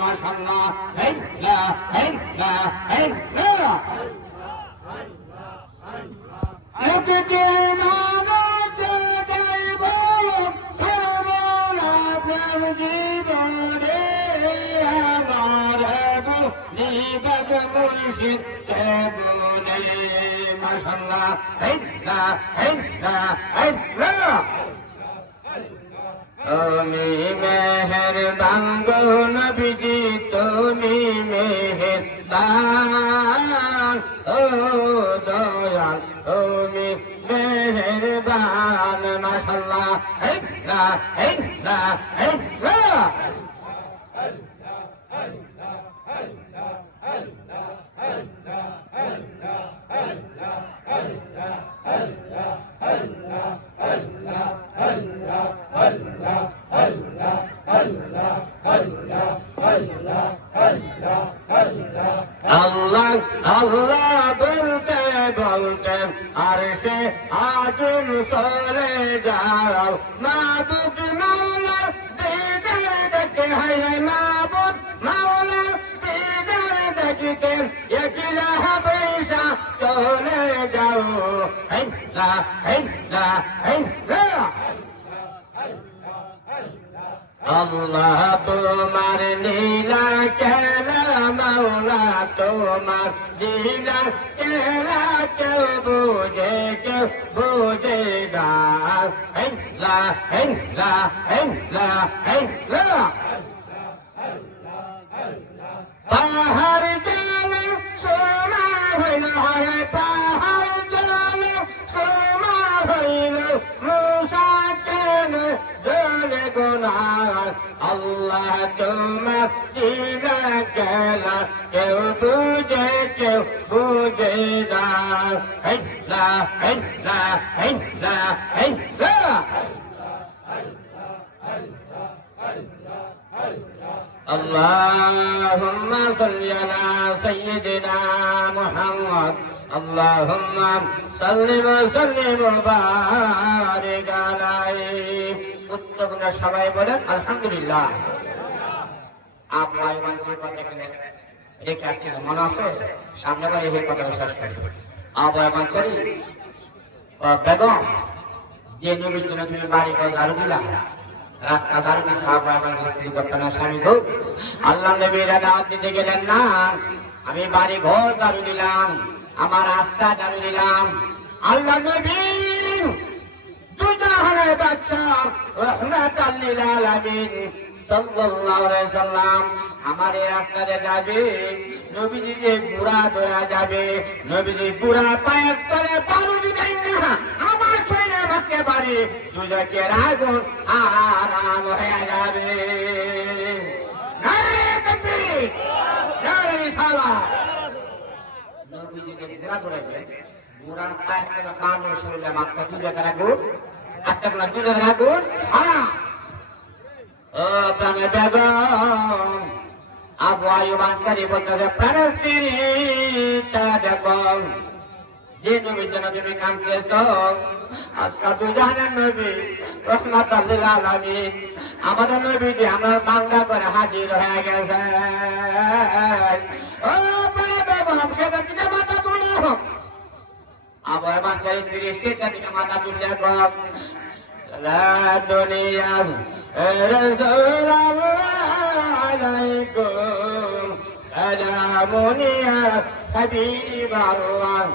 মাশাআল্লাহ ইল্লাহ ইল্লাহ ইল্লাহ জীবনে আমার নিবাদ মুর্শিদ কেমনে। মাশাআল্লাহ ইল্লাহ ইল্লাহ ইল্লাহ তুমি মেহেরবান গো নবীজি তুমি মেহেরবান ও দয়াল তুমি মেহেরবান। মাশাআল্লাহ ইল্লাহ ইল্লাহ ইল্লাহ আল্লাহ আল্লাহ বলতে বলতে আর সে আজম চলে যাও মাবুদ মাওলা দিদার দেখে হায় মাবুদ মাওলা দিদার দেখতে একলা বৈশা চলে যাও। ইল্লাহ ইল্লাহ ইল্লাহ আল্লাহ তোমার লীলা খেলা মাওলা তোমার লীলা খেলা কেউ বুঝে না। ইল্লাহ ইল্লাহ ইল্লাহ ইল্লাহ পাহাড় জানে সোনা হইল হয় পাহাড় জানে সোনা হইল মুসা কেন জলে গুনাহ। আল্লাহ তোমার লীলা খেলা কেউ বুঝে না। ইল্লাহ ইল্লাহ ইল্লাহ ইল্লাহ اللهم صل على سيدنا محمد اللهم صل وسلم وبارك عليه উচ্চগুণা সবাই বলেন আলহামদুলিল্লাহ। আপনার মানুষের কথা রেখে আসছিল মনে আছে সামনে বারে এই কথা বিশ্বাস করি আবার মাঝারি বেগম যে নবীর জন্য তুমি বাড়ি করে ঝাড়ু দিলা রাস্তা ঝাড়ু দিয়ে সাহাবা আমার স্ত্রী করতেন স্বামী গো আল্লাহ নবীরা দাওয়াত দিতে গেলেন না আমি বাড়ি ঘর ঝাড়ু দিলাম আমার রাস্তা ঝাড়ু দিলাম আল্লাহ নবী দুজাহানের বাদশাহ রাহমাতাল লিল আলামিন সাল্লাল্লাহু আলাইহি সাল্লাম আমার এই রাস্তাতে যাবে, নবীজি যে বুড়া ধরা যাবে, নবীজি বুড়া পায়ের তলে পানি দিবেন না, আমার শরীরে ভাবতে পারে দুজকের আগুন আরাম হয়ে যাবে। নবীজি যে বুড়া ধরাবে, বুড়া পায়ের তলে পানি শরীরে মাত্র দুজকের আগুন, আচ্ছা বলা দুজকের আগুন হারাম। ও প্রাণের বেগম আবু আইয়ুব আনসারী বলতেছে, প্রাণের স্ত্রী বেগম, যে নবীর জন্য তুমি কাঁদতেছ, আজকাল তুই জানেন নবী রাহমাতাল লিল আলামিন আমাদের নবীজি আমার বাংলা করে হাজির হয়ে গেছে। ও প্রাণের বেগম সেটা থেকে মাথা তুলো। আবু আইয়ুব আনসারী স্ত্রী সেটা থেকে মাথা তুলে গপ দুনিয়া رسول الله عليكم سلام يا حبيب الله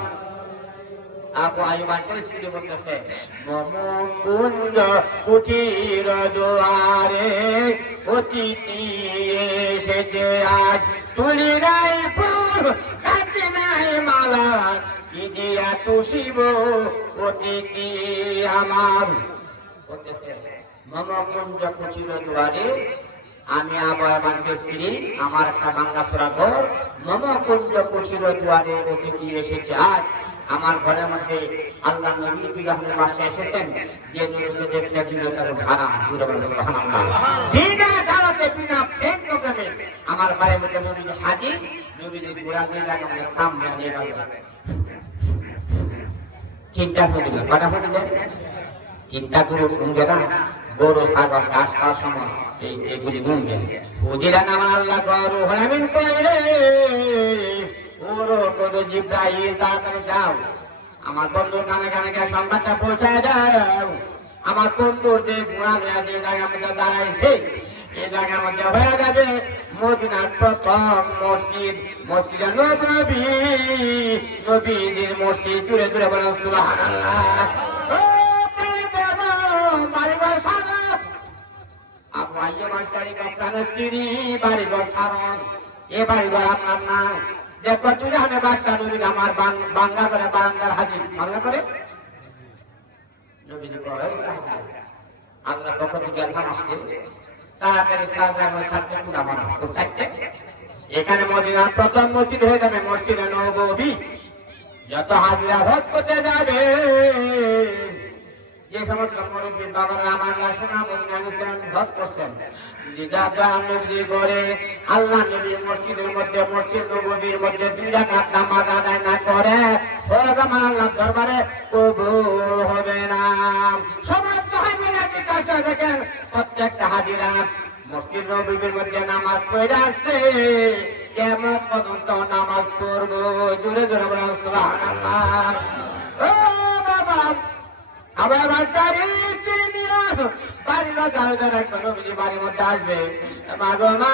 আবু আইয়ুব আনসারী স্ত্রী বলতেছে, কুঞ্জ কুটির দুয়ারে অতিথি এসেছে আজ, তুলি নাই ফুল কাছে নাই মালা, কি দিয়া তুষিব অতিথি আমার। বলতেছে মমকুঞ্জ কুটির দুয়ারে, আমি আবু আইয়ুব আনসারী স্ত্রী, আমার একটা বাংলা সূরা ঘর, মমকুঞ্জ কুটির দুয়ারে অতিথি এসেছে আজ। আমার ঘরের মধ্যে আল্লাহ নবী বিবাহের মাসে এসেছেন, যে নবীকে দেখলে দুজকের হারাম। সুবহানাল্লাহ। বিনা দাওয়াতে বিনা প্রেম প্রোগ্রামে আমার বাড়ির মধ্যে নবীজি হাজির, নবীজি ঘোড়া দিয়ে জায়গা মধ্যে কাম নিয়ে গেল। চিন্তা করলেন কটা হলো, চিন্তা করে গুনবে না, গরু ছাগল ঘাস খাওয়ার সময় এইগুলি গুনবে। বুঝিলেন আমার আল্লাহ গরু হরামিন কইরে, ওরো কত জিব্রাইল তাড়াতাড়ি যাও, আমার বন্ধু কানে কানে সংবাদটা পৌঁছায় দাও। আমার বন্ধুর যে বুড়া মেয়া যে জায়গার মধ্যে দাঁড়াইছে, এই জায়গার মধ্যে হয়ে যাবে মদিনার প্রথম মসজিদ, মসজিদে নববী, নবীজির মসজিদ। দূরে দূরে বলেন সুবহানাল্লাহ। আবু আইয়ুব আনসারী প্রাণের স্ত্রী বাড়িঘর সারান, এ বাড়িঘর আপনার না। দেখো তুই জানে বাদশা নবী আমার বাংলা করে বারান্দার হাজির, বাংলা করে নবীজি কয় আল্লাহ পক্ষ থেকে এলহাম আসছে, তাড়াতাড়ি সাজানো সাথে পুরা বানাও চারটে। এখানে মদিনার প্রথম মসজিদ হয়ে যাবে মসজিদে নববী। যত হাজিরা হজ করতে যাবে, যে সমস্ত মুরব্বী বাবারা আমার শোনা হজ করছেন, নবী করে আল্লাহ নবী মসজিদের মধ্যে, মসজিদ নববীর মধ্যে 2 রাকাত নামাজ আদায় না করে হজ আমার আল্লাহর দরবারে কবুল হবে না। সমস্ত হাজিরা কি কাজ দেখেন, প্রত্যেকটা হাজিরা মসজিদ নববীর মধ্যে নামাজ পড়ে আসছে, কিয়ামত পর্যন্ত নামাজ পড়বো। জোরে জোরে বলেন সুবহানাল্লাহ। ও বাবা আবার বাচ্চারে চিনিয়া বাড়িটা যাবে একটা নবীজি বাড়ির মধ্যে আসবে, মাগো মা,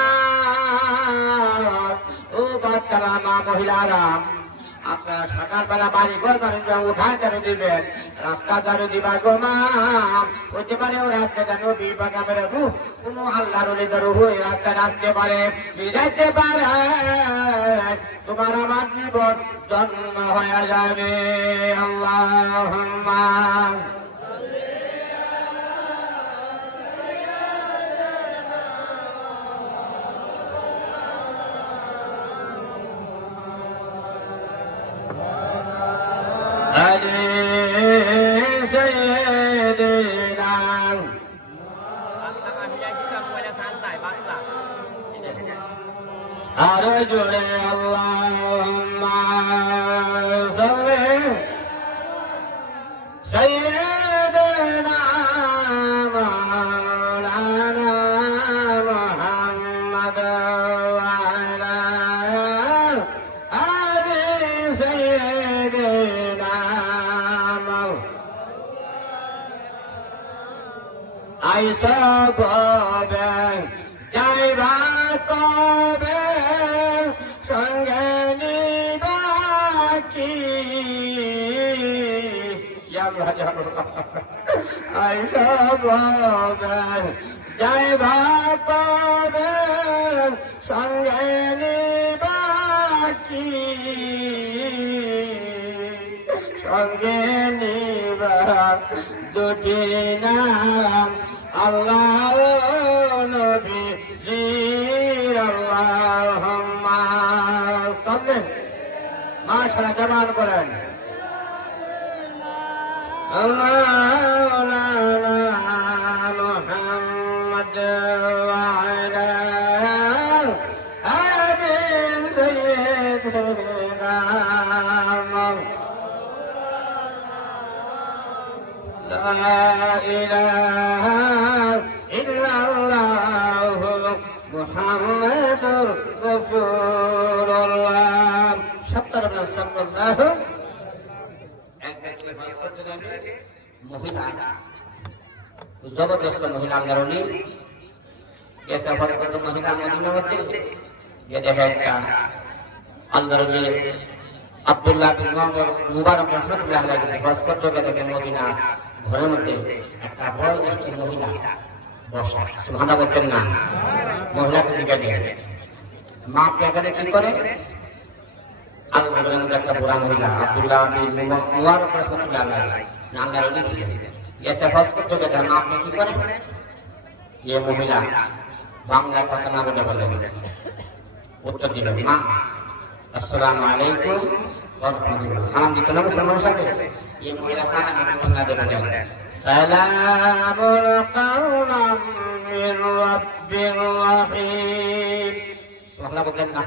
ও বাচ্চারা, মা মহিলারা, আপনারা সকালবেলা বাড়ি ঘর উঠা ঝাড়ু দিবেন, রাস্তা ঝাড়ু দিবা গো মা। হইতে পারে ও রাস্তাটা নবী বা গ্রামের রুহ, কোনো আল্লাহর ওলিদের রুহ এই রাস্তায় আসতে পারে, যাইতে পারে, তোমার আমার জীবন জন্ম হয়ে যাবে। আল্লাহুম্মা আরো জোরে আল্লাহুম্মা সাল্লি সাইয়্যিদিনা মাওলানা মুহাম্মদ ওয়া আলা আলি সাইয়্যিদিনা আইসা বাবে যাইবা কবে সঙ্গে নিবা কি আইসবেন যাইবা কবেন সঙ্গে নিবাকি সঙ্গে নিবা দুটি নাম আল্লাহ নবী জির আল্লাহুম্মা সাল্লি মাশাআল্লাহ জবান করেন مولانا محمد وعلى آل سيدنا لا إله إلا الله محمد رسول الله شطر من صلى الله মহিলা জবরদস্ত মহিলা আন্দোলনী এসে হরকত মহিলা মদিনার মধ্যে যে দেখে একটা আন্দোলনী আব্দুল্লাহ বিন মুবারক রহমতুল্লাহ আলাইহি বাস করতে গেলে মদিনা ঘরের মধ্যে একটা বয়োজ্যেষ্ঠ মহিলা বসা সুবহানাল্লাহ বলতেন না মহিলাকে জিজ্ঞাসা করে মা এখানে কি করে আল্লাহর একটা বুড়া মহিলা আব্দুল্লাহ বিন মুবারক রহমতুল্লাহ আলাইহি নামদার উনি ছিলেন এসে হজ করতে গেলে আপনি কি করেন এ মহিলা বাংলা কথা না বলে বলেন উত্তর দিলেন মা আসসালামু আলাইকুম ওয়া রাহমাতুল্লাহ সালাম দিতে না মুসলমান সাথে এই মহিলা সালাম না দেবেন সালামুল কাওলাম মির রাব্বির রহিম সুবহানাল্লাহ বলেন না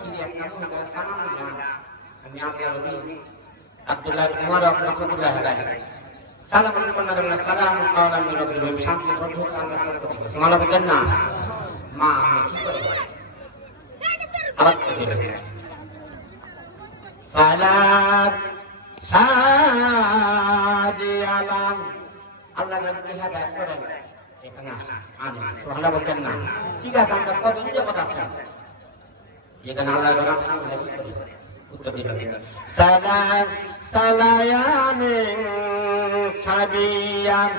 কি একটা মহিলা সালাম দিলেন আমি আপনার নবী আব্দুল্লাহ বিন মুবারক রহমাতুল্লাহ আলাইহি সালাম আলাইকুম ওয়া সালাম কাওলাম মির রাব্বির রহিম শান্তি বন্ধু আল্লাহ করতে সুবহানাল্লাহ বলেন না মা কি করে আবার দিলেন সালাম হাদিয়ালাম আল্লাহ নবী হেদায়েত করেন এখানে আসেন আমিন সুবহানাল্লাহ বলেন না ঠিক আছে আমরা কতদিন যাবত আছেন যেখানে আল্লাহর নাম আমরা কি করি উত্তর দিবেন সালাম সালায়ামিন সাবিয়াম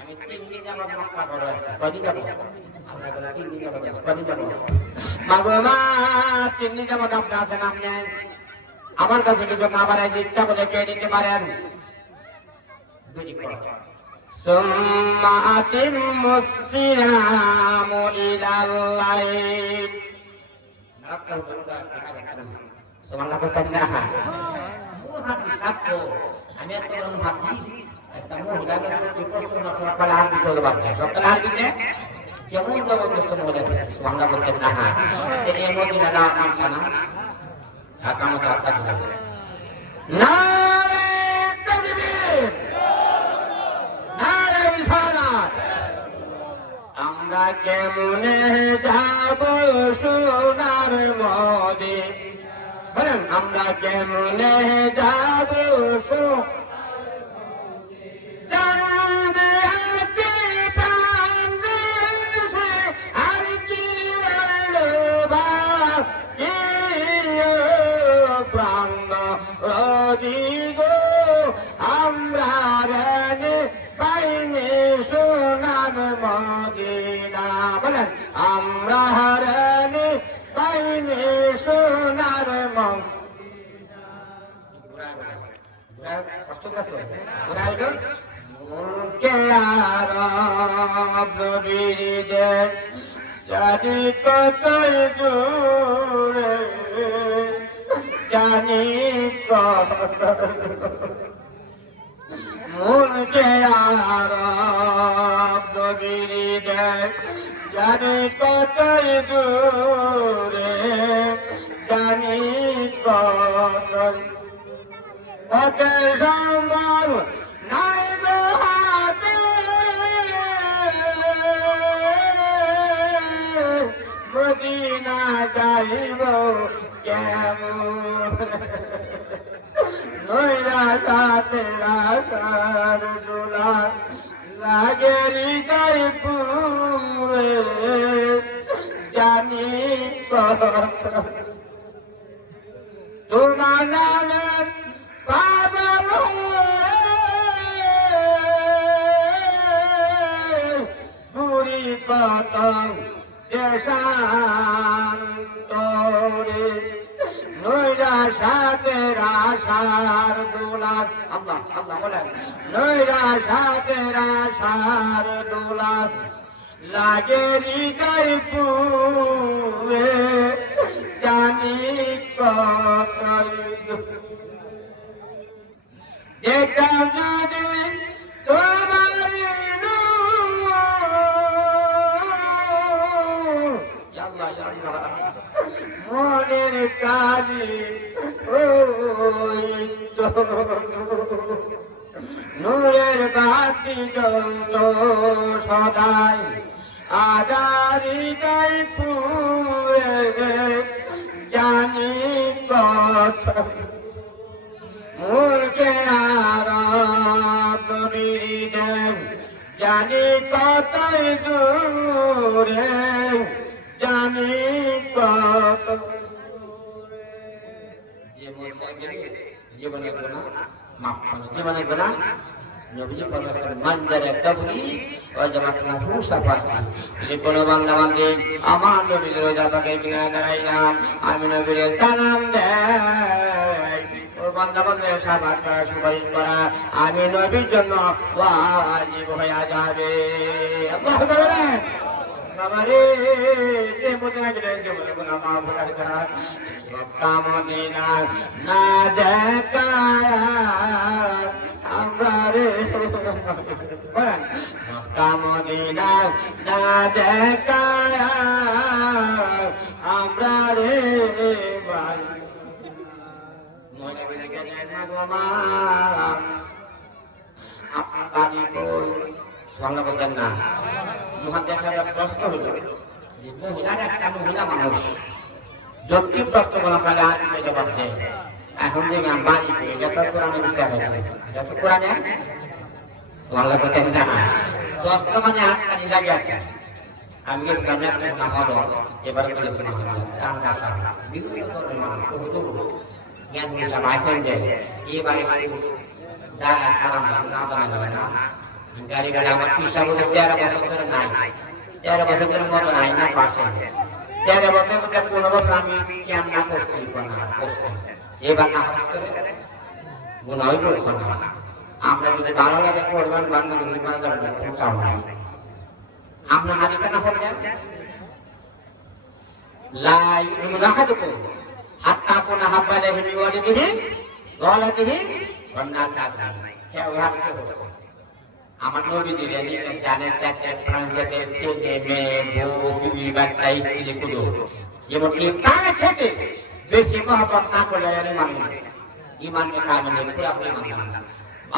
আমি 3 দিন যাবত মক্কা করে আছি কয়দিন যাব আল্লাহ বলে 3 দিন যাবত আছি কয়দিন যাব মাগোমা 3 দিন যাবত আপনি আছেন আপনি আমার কাছে কিছু খাবার আছে ইচ্ছা বলে খেয়ে নিতে পারেন দুই কথা সুম্মা আতিম্মুস সিয়ামু ইলাল লাইল সুবহানাল্লাহ বলতেন না ও হাদিস আপু আমি এত বড় হাদিস একটা মহিলাকে প্রশ্ন সকালে আরবি চলে বাকি সকালে আরবিতে কেমন জবরদস্ত বলেছে সুবহানাল্লাহ বলতেন না যে এই মদিনা না মানছে না ঢাকা মতো আটটা দিল নারে তাকবীর নারে রিসালাত আমরা কেমনে যাব সোনার মদিনা বলেন আমরা কেমনে যাব আমরা পাইনি সোনার মদিনা বলেন আমরা হারানি পাইনি সোনার মদিনা কষ্ট আছে জানি কত দূরে জানি কত মুলকে আরব নবীদের জানি কত দূরে জানি কত কত সম্ভব নাই গো হাতে মদিনা যাইব কেমন নইরা সাথে রাসার দোলা লাগে হৃদয় পুরে জানি কত তোমার নামে পাগল আল্লাহ আল্লাহ বলেন নৈরাশাতেরা সার দোলা লাগে হৃদয় পুরে জানি কত দেখতাম যদি তোমার মনের কালি নূরের বাতি জ্বলত সদাই আদারি গাই পুরে জানি কথা মুলকে আরব নবীদের জানি কতই দূরে জানি কত জীবনের গুনাহ মাফ করো জীবনের গুনাহ নবীজি বলেছেন মানজারে কবরি ওয়াজাবাত লাহু শাফাআতি যদি কোনো বান্দা বান্দি আমার নবীর রোজা পাকে কিনারে দাঁড়াইলাম আমি নবীর সালাম দেই ও বান্দা বান্দি শাফাআত করা সুপারিশ করা আমি নবীর জন্য ওয়াজিব হয়ে যাবে আল্লাহু তাআলা বাবারে যে মনে গেলে জীবনের গুনাহ মাফ করে দেন মক্কা মদিনা না দেখা আমরা রে বলেন মক্কা মদিনা না দেখা আমরা রে ভাই মনে গেলে না বাবা আপনার বাড়ি কই সোনা বলতেন না মুহাদ্দিসরা প্রশ্ন হলো যে মহিলার একটা মহিলা মানুষ যত প্রশ্ন করা কালে আর কি জবাব দেয় এখন যে বাড়ি পেয়ে যত কোরআনে বিচার হবে যত কোরআনে সোনা বলতেন না প্রশ্ন মানে হাত কানি লাগে আমি গেছিলাম একটা নামাজ এবারে বলে শোনা চাঙ্গা সারা বিভিন্ন ধরনের মানুষ কত জ্ঞান হিসাব আইসেন যে এবারে দাঁড়া সালাম না জানা যাবে না গাড়ি গাড়ি আমার পিসা বলে 13 বছর ধরে নাই 13 বছর ধরে মতো নাই না পাশে 13 বছর ধরে 15 বছর আমি কেমন না করছি না করছি এবার না হাস করে গুনাহই করতে না আমরা যদি ভালো লাগে করবেন বাংলাদেশে মারা যাবে না কোনো চাও নাই আমরা হাদিসে না পড়বেন লা ইউনাহাদুকুম হাত্তা কুনা হাব্বালে হি ওয়ালিদিহি ওয়ালাদিহি ওয়ান নাসাবি কেউ হাদিসে বলছে আমার নবীজি জানে চাচা ফ্রান্সের ছেলে মেয়ে বউ বিবি বাচ্চা স্ত্রী কুদো এমনকি তার সাথে বেশি মহব্বত না করলে ইমানকে কারণে পুরাপুরি মানা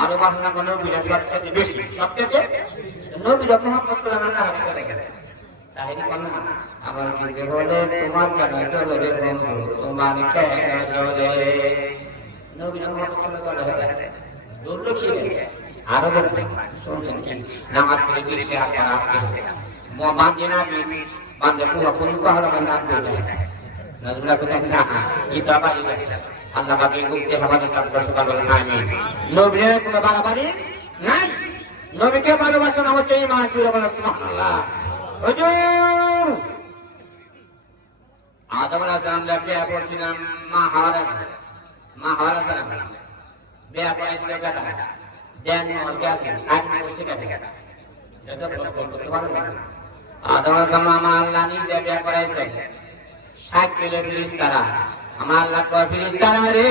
আরো বাংলা কোনো নবীরা সবচেয়ে বেশি সবচেয়ে নবীরা মহব্বত করে না হতে পারে তাহলে বলেন আমার কিছু বলে তোমার কেন চলে রে বন্ধু তোমার কেন চলে নবীরা মহব্বত করে চলে হতে দূর ছিল আরো দেখবেন শুনছেন কি নামাজ পড়ে দিশে আকার আপনি বান্দে না বান্দে পুরো কোন কাহলা বান্দা আপনি নাজুলা কোথায় না এটা বাড়ি গেছে আল্লাহ বাকি গুপ্তে আমাদের তার দর্শক বলেন আমিন নবীর কোনো বাড়াবাড়ি নাই নবীকে ভালোবাসা না হচ্ছে ইমান জুড়ে বলেন সুবহানাল্লাহ হুজুর আদম আলাইহিস সালাম বিয়ে করেছিলেন মা হাওয়া সালাম বিয়ে করেছিলেন কাটা দেন অর্গাসিন আইন করছে কাটা যত প্রশ্ন করতে পারবেন না আদম আলাইহিস সালাম আল্লাহ নিজে বিয়ে করেছেন 60 কিলো ফেরেশতারা আমার আল্লাহ কয় ফেরেশতারা রে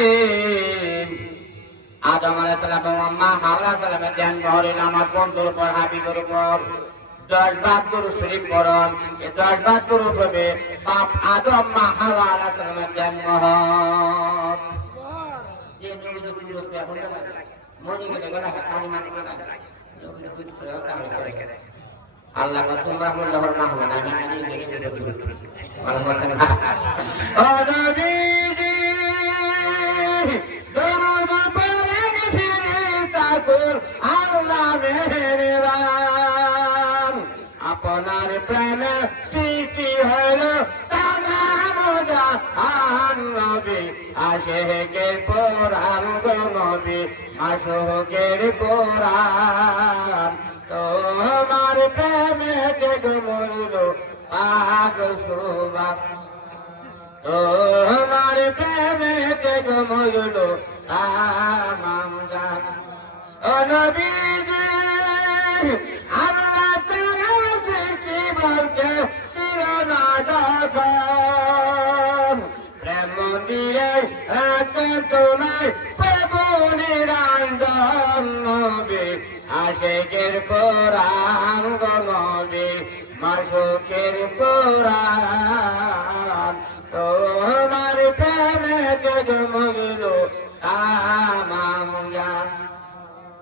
আদম আলাইহিস সালাম মা হাওয়া সালামের দেন ঘরের আমার বন্ধুর উপর হাবিবের উপর 10 বার দুরূদ শরীফ পড়ন এই 10 বার দুরূদ হবে বাপ আদম মা হাওয়া আলাইহিস সালামের জন্ম হয় যে নবীর দুরূদ পড়ে মনে গেলে গলা কানি মানে না নবীর দুরূদ পড়ে করে আল্লাহ কত তোমরা আল্লাহর নাম হবে না আমি নিজে দুরূদ ভালো বলছেন ও নবীজি দুরূদ পড়ে ফেরেশতা কুল আল্লাহ মেহেরবান আপনার প্রাণ সৃষ্টি হল তামাম জাহান নবী আশিকের কোরআন গো নবী আশিকের কোরআন তোমার প্রেমে মরল পাগ সুবা তোমার প্রেমে মরল তামাম জাহান ও নবীজি আল্লাহ তাআলা সৃষ্টি বলতে ছিল না যখন প্রেম মন্দিরে রাখতে তোমায় প্রভু নিরঞ্জন নবী আশিকের কোরআন গো নবী মাসুকের কোরআন তোমার প্রেমে জমল তামাম জান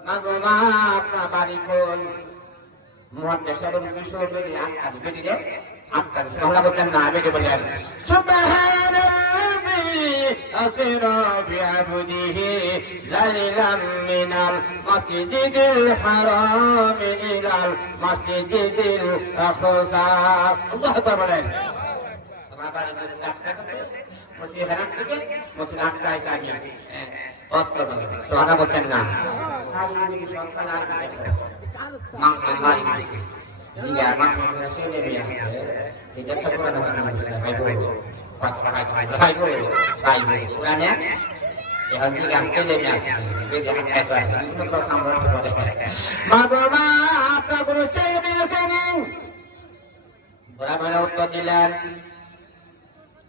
মাগো মা আপনার বাড়ি কোন মুহাদ্দিস এবং বিশ্ববিদ্যালয় আটকার বেরিয়ে আটকার বাংলা বলতেন না বেরিয়ে বললেন সুবহানাল্লাযী আসরা বিআবদিহি লাইলাম মিনাল মাসজিদিল হারাম ইলাল মাসজিদিল আকসা আল্লাহু তাআলা বলেন তোমার বাড়ি মসজিদ হারাম থেকে মসজিদ আকসা এসে আগে কষ্ট করে সোহানা বলতেন না সন্তান আর মাংমারি আছে জিয়া মাংমারি ছেলে মেয়ে আছে এটা ছোট বড় ভাইবো পাঁচ টাকা ভাইবো কোরআনে এখন জিয়া ছেলে মেয়ে আছে যে যে এত আছে বিভিন্ন প্রশ্ন করতে বলে মা গো মা আপনার কোনো ছেলে মেয়ে আছে না বরাবর উত্তর দিলেন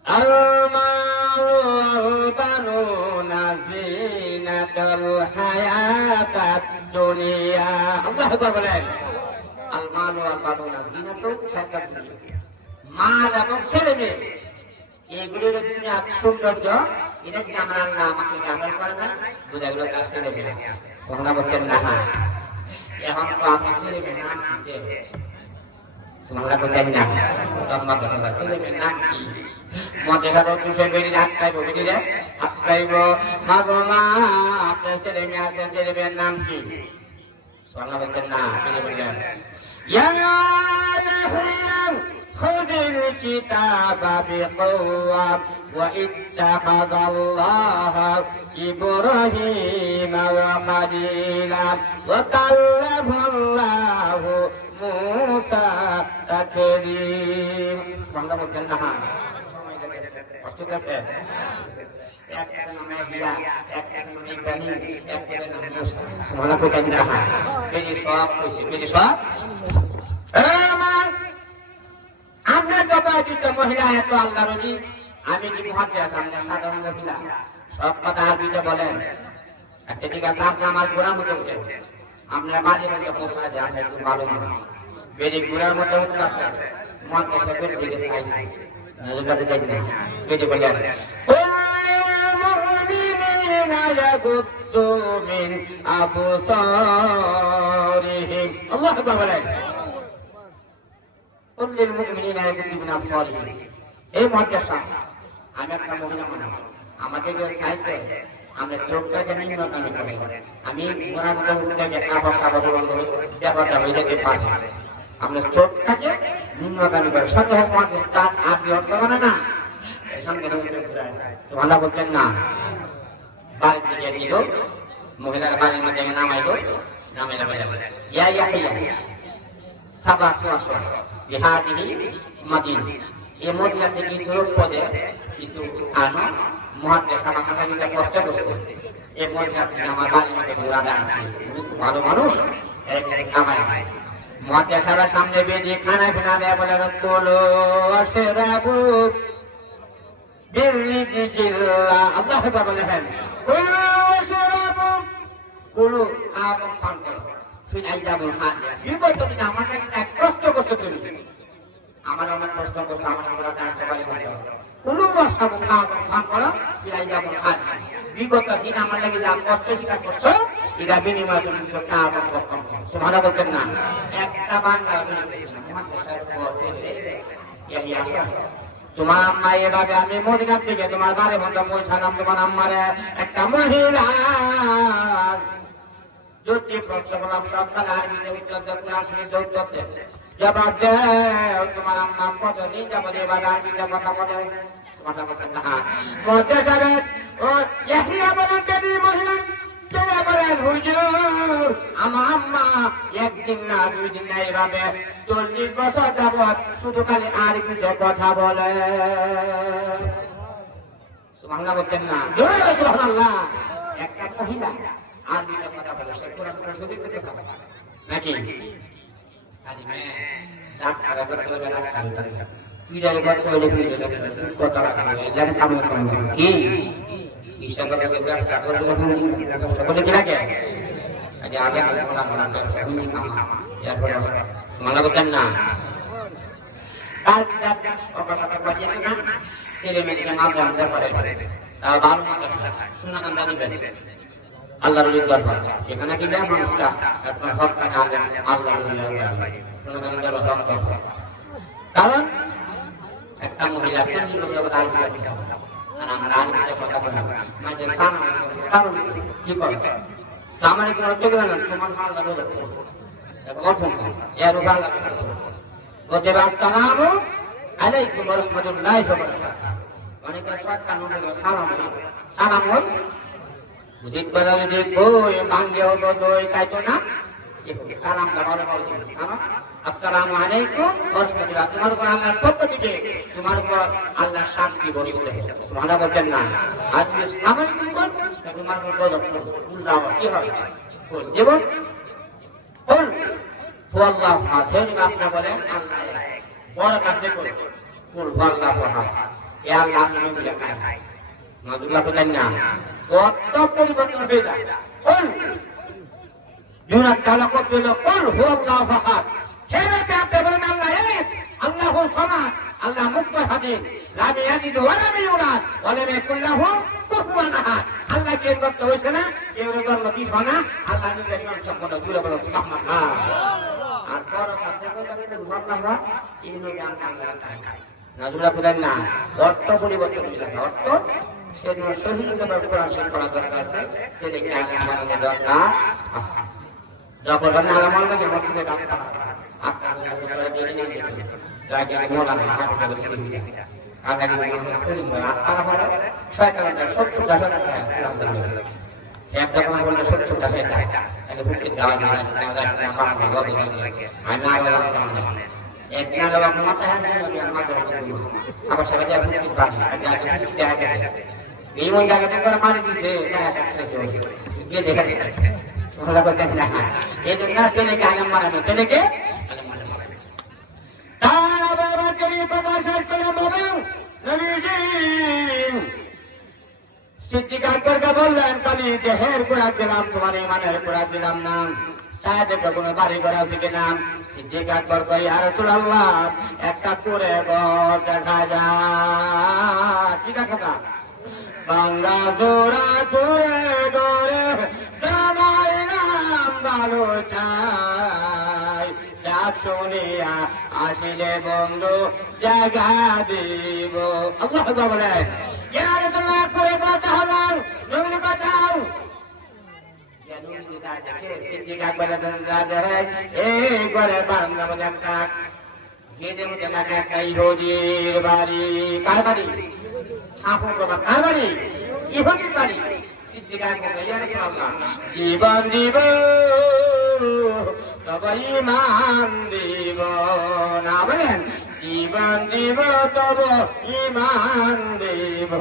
المال والبنون زينة الحياة الدنيا الله أكبر المال والبنون زينة الحياة الدنيا মাল এবং ছেলে মেয়ে এগুলোর দুনিয়ার সৌন্দর্য এটা যদি আমরা আল্লাহ আমাকে আমল করে না বোঝা গেল তার ছেলে মেয়ে আছে সোনা বলছেন না এখন তো আমি ছেলে মেয়ে নাম দিতে সোনা বলছেন না লম্বা কথা ছেলে মেয়ের নাম কি মধ্যে সব দুশো বেরিয়ে আটকাইব বেরিয়ে আটকাইব মাগো মা আপনার ছেলে মেয়ে আছে ছেলে মেয়ের নাম কি সোনা বলছেন না ছেলে বললেন خذ الكتاب بقوة واتخذ الله إبراهيم وخليلا وكلم الله موسى تكليما سبحان الله الجنة কষ্ট আছে একটা নাম হিয়া একটা নাম ইব্রাহিম একটা নাম মুসা সুবহানাল্লাহ কইতেন না এই সব কইছে এই সব আমরা তো বাড়িতে মহিলা এত আল্লাহ রজি আমি কি মুহাদ্দিস আমরা সাধারণ মহিলা সব কথা আরবিতে বলেন আচ্ছা ঠিক আছে আপনি আমার গোড়ার মধ্যে উঠেন আমরা বাড়ি মধ্যে পৌঁছা দেয় আমরা একটু ভালো মানুষ বেরি গোড়ার মধ্যে উঠতে আছে মুহাদ্দিসের দিকে চাইছে নজরুল দেখেন বেরি বলেন يغضوا من أبصارهم الله أكبر قل للمؤمنين يغضوا من أبصارهم এই মুহাদ্দিসা আমি একটা মহিলা মানুষ আমাকে যে চাইছে আমরা চোখটাকে নিম্নগামী করি আমি গোড়ার মধ্যে উঠতে গিয়ে কাপড় সাপড় ব্যাপারটা হয়ে যেতে পারে আমরা চোখটাকে নিম্নগামী করি সত্য হোক তার আপনি অর্থ করে না সঙ্গে সুবহানাল্লাহ বলতেন না বাড়ির দিকে নিল মহিলার বাড়ির মধ্যে নামাইল নামাইলা ইয়া ইয়াহিয়া সাবা সুয়াসু বিহাদিহি মাদিনা এই মদিনা থেকে কিছু পদে কিছু আনো মুহাদ্দিস আমাকে লাগিতে কষ্ট করছে এই মদিনা থেকে আমার বাড়ির মধ্যে ঘোরা আছে ভালো মানুষ খামাই মুহাদ্দিস সারা সামনে বেজে খানা পিনা দেয় বলে রক্তলো আশরাবু বিরিজিল্লাহ আল্লাহ বলেন কোনো খাওয়া পান করো ফিরাই যাবো খান বিগত দিন আমার কাছে কষ্ট করছো তুমি আমার অনেক কষ্ট করছো আমার আমরা দাঁড়াতে পারি কোনো খাওয়া পান করো ফিরাই যাবো খান বিগত দিন আমার লাগে যা কষ্ট স্বীকার করছো এটা বিনিময় তুমি কিছু খাওয়া পান কম করো সুবহানাল্লাহ বলতেন না একটা বাংলা তোমার আম্মা এভাবে আমি মদিনার থেকে তোমার বাড়ি বন্ধ পৌঁছালাম তোমার আম্মার একটা মহিলা যদি প্রশ্ন করলাম সকালে আরবিতে উত্তর দেয় কোরআন শরীফে উত্তর দেয় জবাব দেয় তোমার আম্মা কতদিন যাবো এবার আরবিতে কথা বলে মধ্যে সাহেব ও ইয়াহিয়া বলেন বেবি মহিলা চলে বলেন হুজুর আমার আম্মা একদিন না দুই দিন না এইভাবে 40 বছর যাবত শুধু খালি আরবিতে কথা বলে সুবহানাল্লাহ বলতেন না সুবহানাল্লাহ একটা মহিলা আরবিতে কথা বলে সে কোরআন ছবি করতে পারে নাকি আরে মেয়ে ডাক্তার করতে হবে ডাক্তার পিরাই করতে হলে কথা রাখবে এলাম কাম কি ঈশ্বর কথা ব্যবসা করবে ব্যবসা করলে কি লাগে আগে আগে ব্যবসা করলে কাম এরপর মানা করতেন না ছেলে মেয়েকে মাত্র আনতে পারে তারা ভালো মাত্র শোনা কান্দা দিবেন আল্লাহ রলির দরবার এখানে কি দেয় মানুষটা একটা হক কানে আনলেন আল্লাহ কারণ একটা মহিলা 40 বছর আগে আর আমরা আগে কথা বললাম মাঝে সারণ কি করে আমার কোনো অর্থ করে না তোমার আল্লাহ বোঝা কখন এর ভালো বলতে আসসালামু আলাইকুম ওয়া রাহমাতুল্লাহি ওয়া বারাকাতুহু অনেকে সরকার নবী সালাম সালাম হল বুঝিত করে দেখো এই বাঙ্গে হলো দই কাইতো না সালাম দাও সালাম আসসালামু আলাইকুম ওয়া রাহমাতুল্লাহি তোমার উপর আল্লাহর পক্ষ থেকে তোমার উপর আল্লাহ শান্তি বর্ষিত হোক সুবহানাল্লাহ বলেন না আর আসসালামু আলাইকুম কোন তোমার উপর গজব আল্লাহ কি হবে জীবন কোন আল্লাহ আছেন আপনি বলেন আল্লাহ বড় কাজ করে কুল আল্লাহু আহাদ এ আল্লাহ নামে বলে খায় মাদুল্লাহ বলেন না কত পরিবর্তন হয়ে যায় কোন দুনা তালা করতে হলো কুল আল্লাহু আহাদ হেরে আপনি বলেন আল্লাহ এক আল্লাহুর সামাদ আল্লাহ মুক্তার হাদিন লা ইয়াজিদ ওয়া লা ইউলাদ ওয়া লা ইয়াকুল লাহু কুফুয়ান আহাদ আল্লাহ কে করতে হইছে না কেউ জন্ম দিছ না আল্লাহ নিজে সম্পূর্ণ দূরে বলো সুবহানাল্লাহ আর বড় কথা সুবহানাল্লাহ ইনি গান আল্লাহ তাআলা নাজুলা বলেন না অর্থ পরিবর্তন হয়ে যায় অর্থ সেজন্য সহিষ্ণুভাবে কোরআন শরীফ পড়া দরকার আছে সেটাকে আগে মানানো দরকার আছে যখন আলাম আল্লাহ যে মসজিদে গান পড়া আজকে আল্লাহ করে দিয়ে নিয়ে যাবে যাকে মোলানা হাত করে সিদ্ধি আগে করিম বলা আর পরে শয়তানটা 70 টাকা আলহামদুলিল্লাহ এক দোকান বললে 70 টাকা তাহলে ফুটকে দাওয়া দিয়ে আসে না পারবে বলে আমি না গেলাম কেমন একদিন আলো মাথা হাত দিয়ে মাথা আবার সবাই যা ফুটকে পানি আগে ফুটকে আগে এই মন জায়গাতে করে মারি দিছে টাকা কাটছে গিয়ে দেখা সুবহানাল্লাহ বলেন না এই জন্য ছেলেকে আলম মারানো ছেলেকে আলম মারানো তারা বাবা করি কথা শেষ করলাম বাবা নবীজি সিদ্দিক আকবরকে বললেন কালি দেহের কুরাত দিলাম তোমার ইমানের কুরাত দিলাম না চাইতে তো কোনো বাড়ি করা আছে কিনা সিদ্দিক আকবর কই ইয়া রাসূলুল্লাহ একটা করে ঘর দেখা যায় কি দেখা যায় বাংলা জোড়া করে করে জামাই নাম ভালো চাই ডাক শুনিয়া আসিলে বন্ধু জায়গা দিব আল্লাহ বলেন ইয়া রাসূলুল্লাহ করে কথা হলো নবীর কথাও সিদ্দিক আকবর এই করে বাংলা মধ্যে একটা গেজে মধ্যে লাগে একটা ইহুদির বাড়ি কার বাড়ি কার বাড়ি ইহুদির বাড়ি সিদ্দিক আকবর ইয়া রাসূলুল্লাহ জীবন দিব তবে ইমান দিব না বলেন জীবন দিব তব ইমান দিব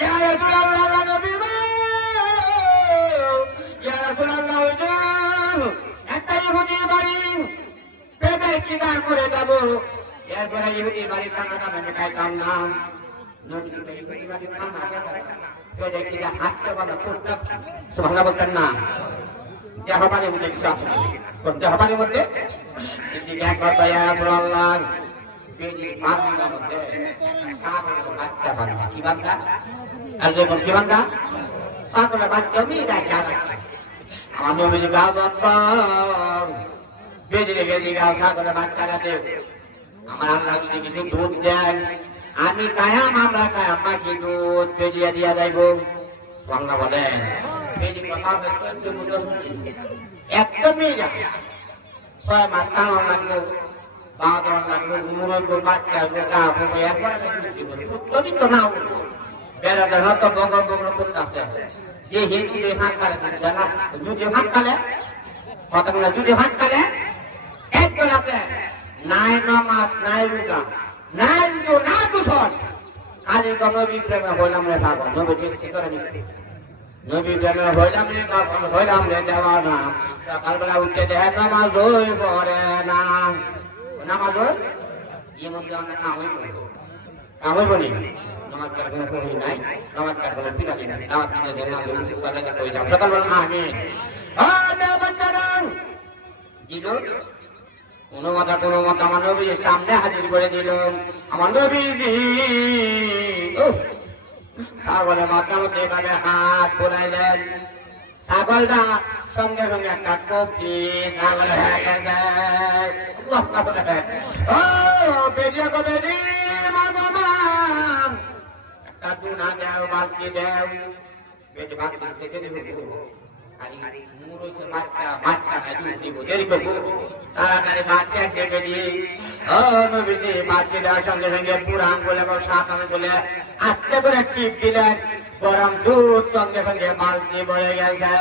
ইয়া রাসূলুল্লাহ নবী গো ইয়া রাসূলুল্লাহ একটা ইহুদির বাড়ি পেটে কিনা করে যাব এরপরে ইহুদির বাড়ি খানা খাবে খাইতাম না নবী ইহুদির বাড়ি খানা পেটে কিনা হাঁটতে বলা করতাম সুবহানাল্লাহ বলতেন না দেহবানের মধ্যে কোন দেহবানের মধ্যে সিদ্দিক আকবর ইয়া রাসূলুল্লাহ বেজি বান্দার মধ্যে সাগরের বাচ্চা বান্দা কি বান্দা আর যখন কি বান্দা সাগরের বাচ্চা মেয়েরা জানা আমার নবীর গাও বন্ধন বেজি বেজি গাও সাগরের বাচ্চাটাতে আমার আল্লাহ যদি কিছু দুধ দেন আমি কায়াম আমরা কায়াম বাকি দুধ বেজিয়া দিয়া যাইব সুবহানাল্লাহ বলেন বেজি কথা হবে 14 বছর শুনছি একদম মেয়ে যাবে 6 মাস কাম লাগবে বাঁধন লাগবে মুরব্বী বাচ্চা গা হবে একবার যদি তো নাও বেড়াতে হতো বগর বগর করতেছে যে হিন্দু যে হাত কালে জানা যদি হাত কালে কতগুলো যদি হাত কালে একজন আছে নাই নামাজ নাই রোজা নাই তো না কুশল খালি নবী প্রেমে হইলাম রে পাগল নবী ঠিক করে নিতে নবী প্রেমে হইলাম রে কখন হইলাম রে দেওয়ানা সকালবেলা উঠতে দেয় নামাজই পড়ে না নামাজ এমন আমরা কামই করবো কামই বলি নামাজ চার কোনো করি নাই নামাজ চার কোনো পিলা দিন নামাজ দিনে যে নামাজ উচিত কথা কই যাও সকালবেলা আমি বাচ্চারা দিল কোনো মত আমার নবীর সামনে হাজির করে দিল আমার নবীজি ছাগলের মাথা মধ্যে এভাবে হাত বোলাইলেন ছাগলটা সঙ্গে সঙ্গে একটা টপি ছাগল হয়ে গেছে ও বেরিয়ে গো বেরি একটা দুনা দেও বালতি দেও বেটি বালতি থেকে দিব তাড়াতাড়ি বাচ্চা চেপে দিই ও নবীজি বাচ্চা দেওয়ার সঙ্গে সঙ্গে পুরো আঙ্গুলে সাত আঙ্গুলে আস্তে করে টিপ দিলেন গরম দুধ সঙ্গে সঙ্গে বালতি ভরে গেছে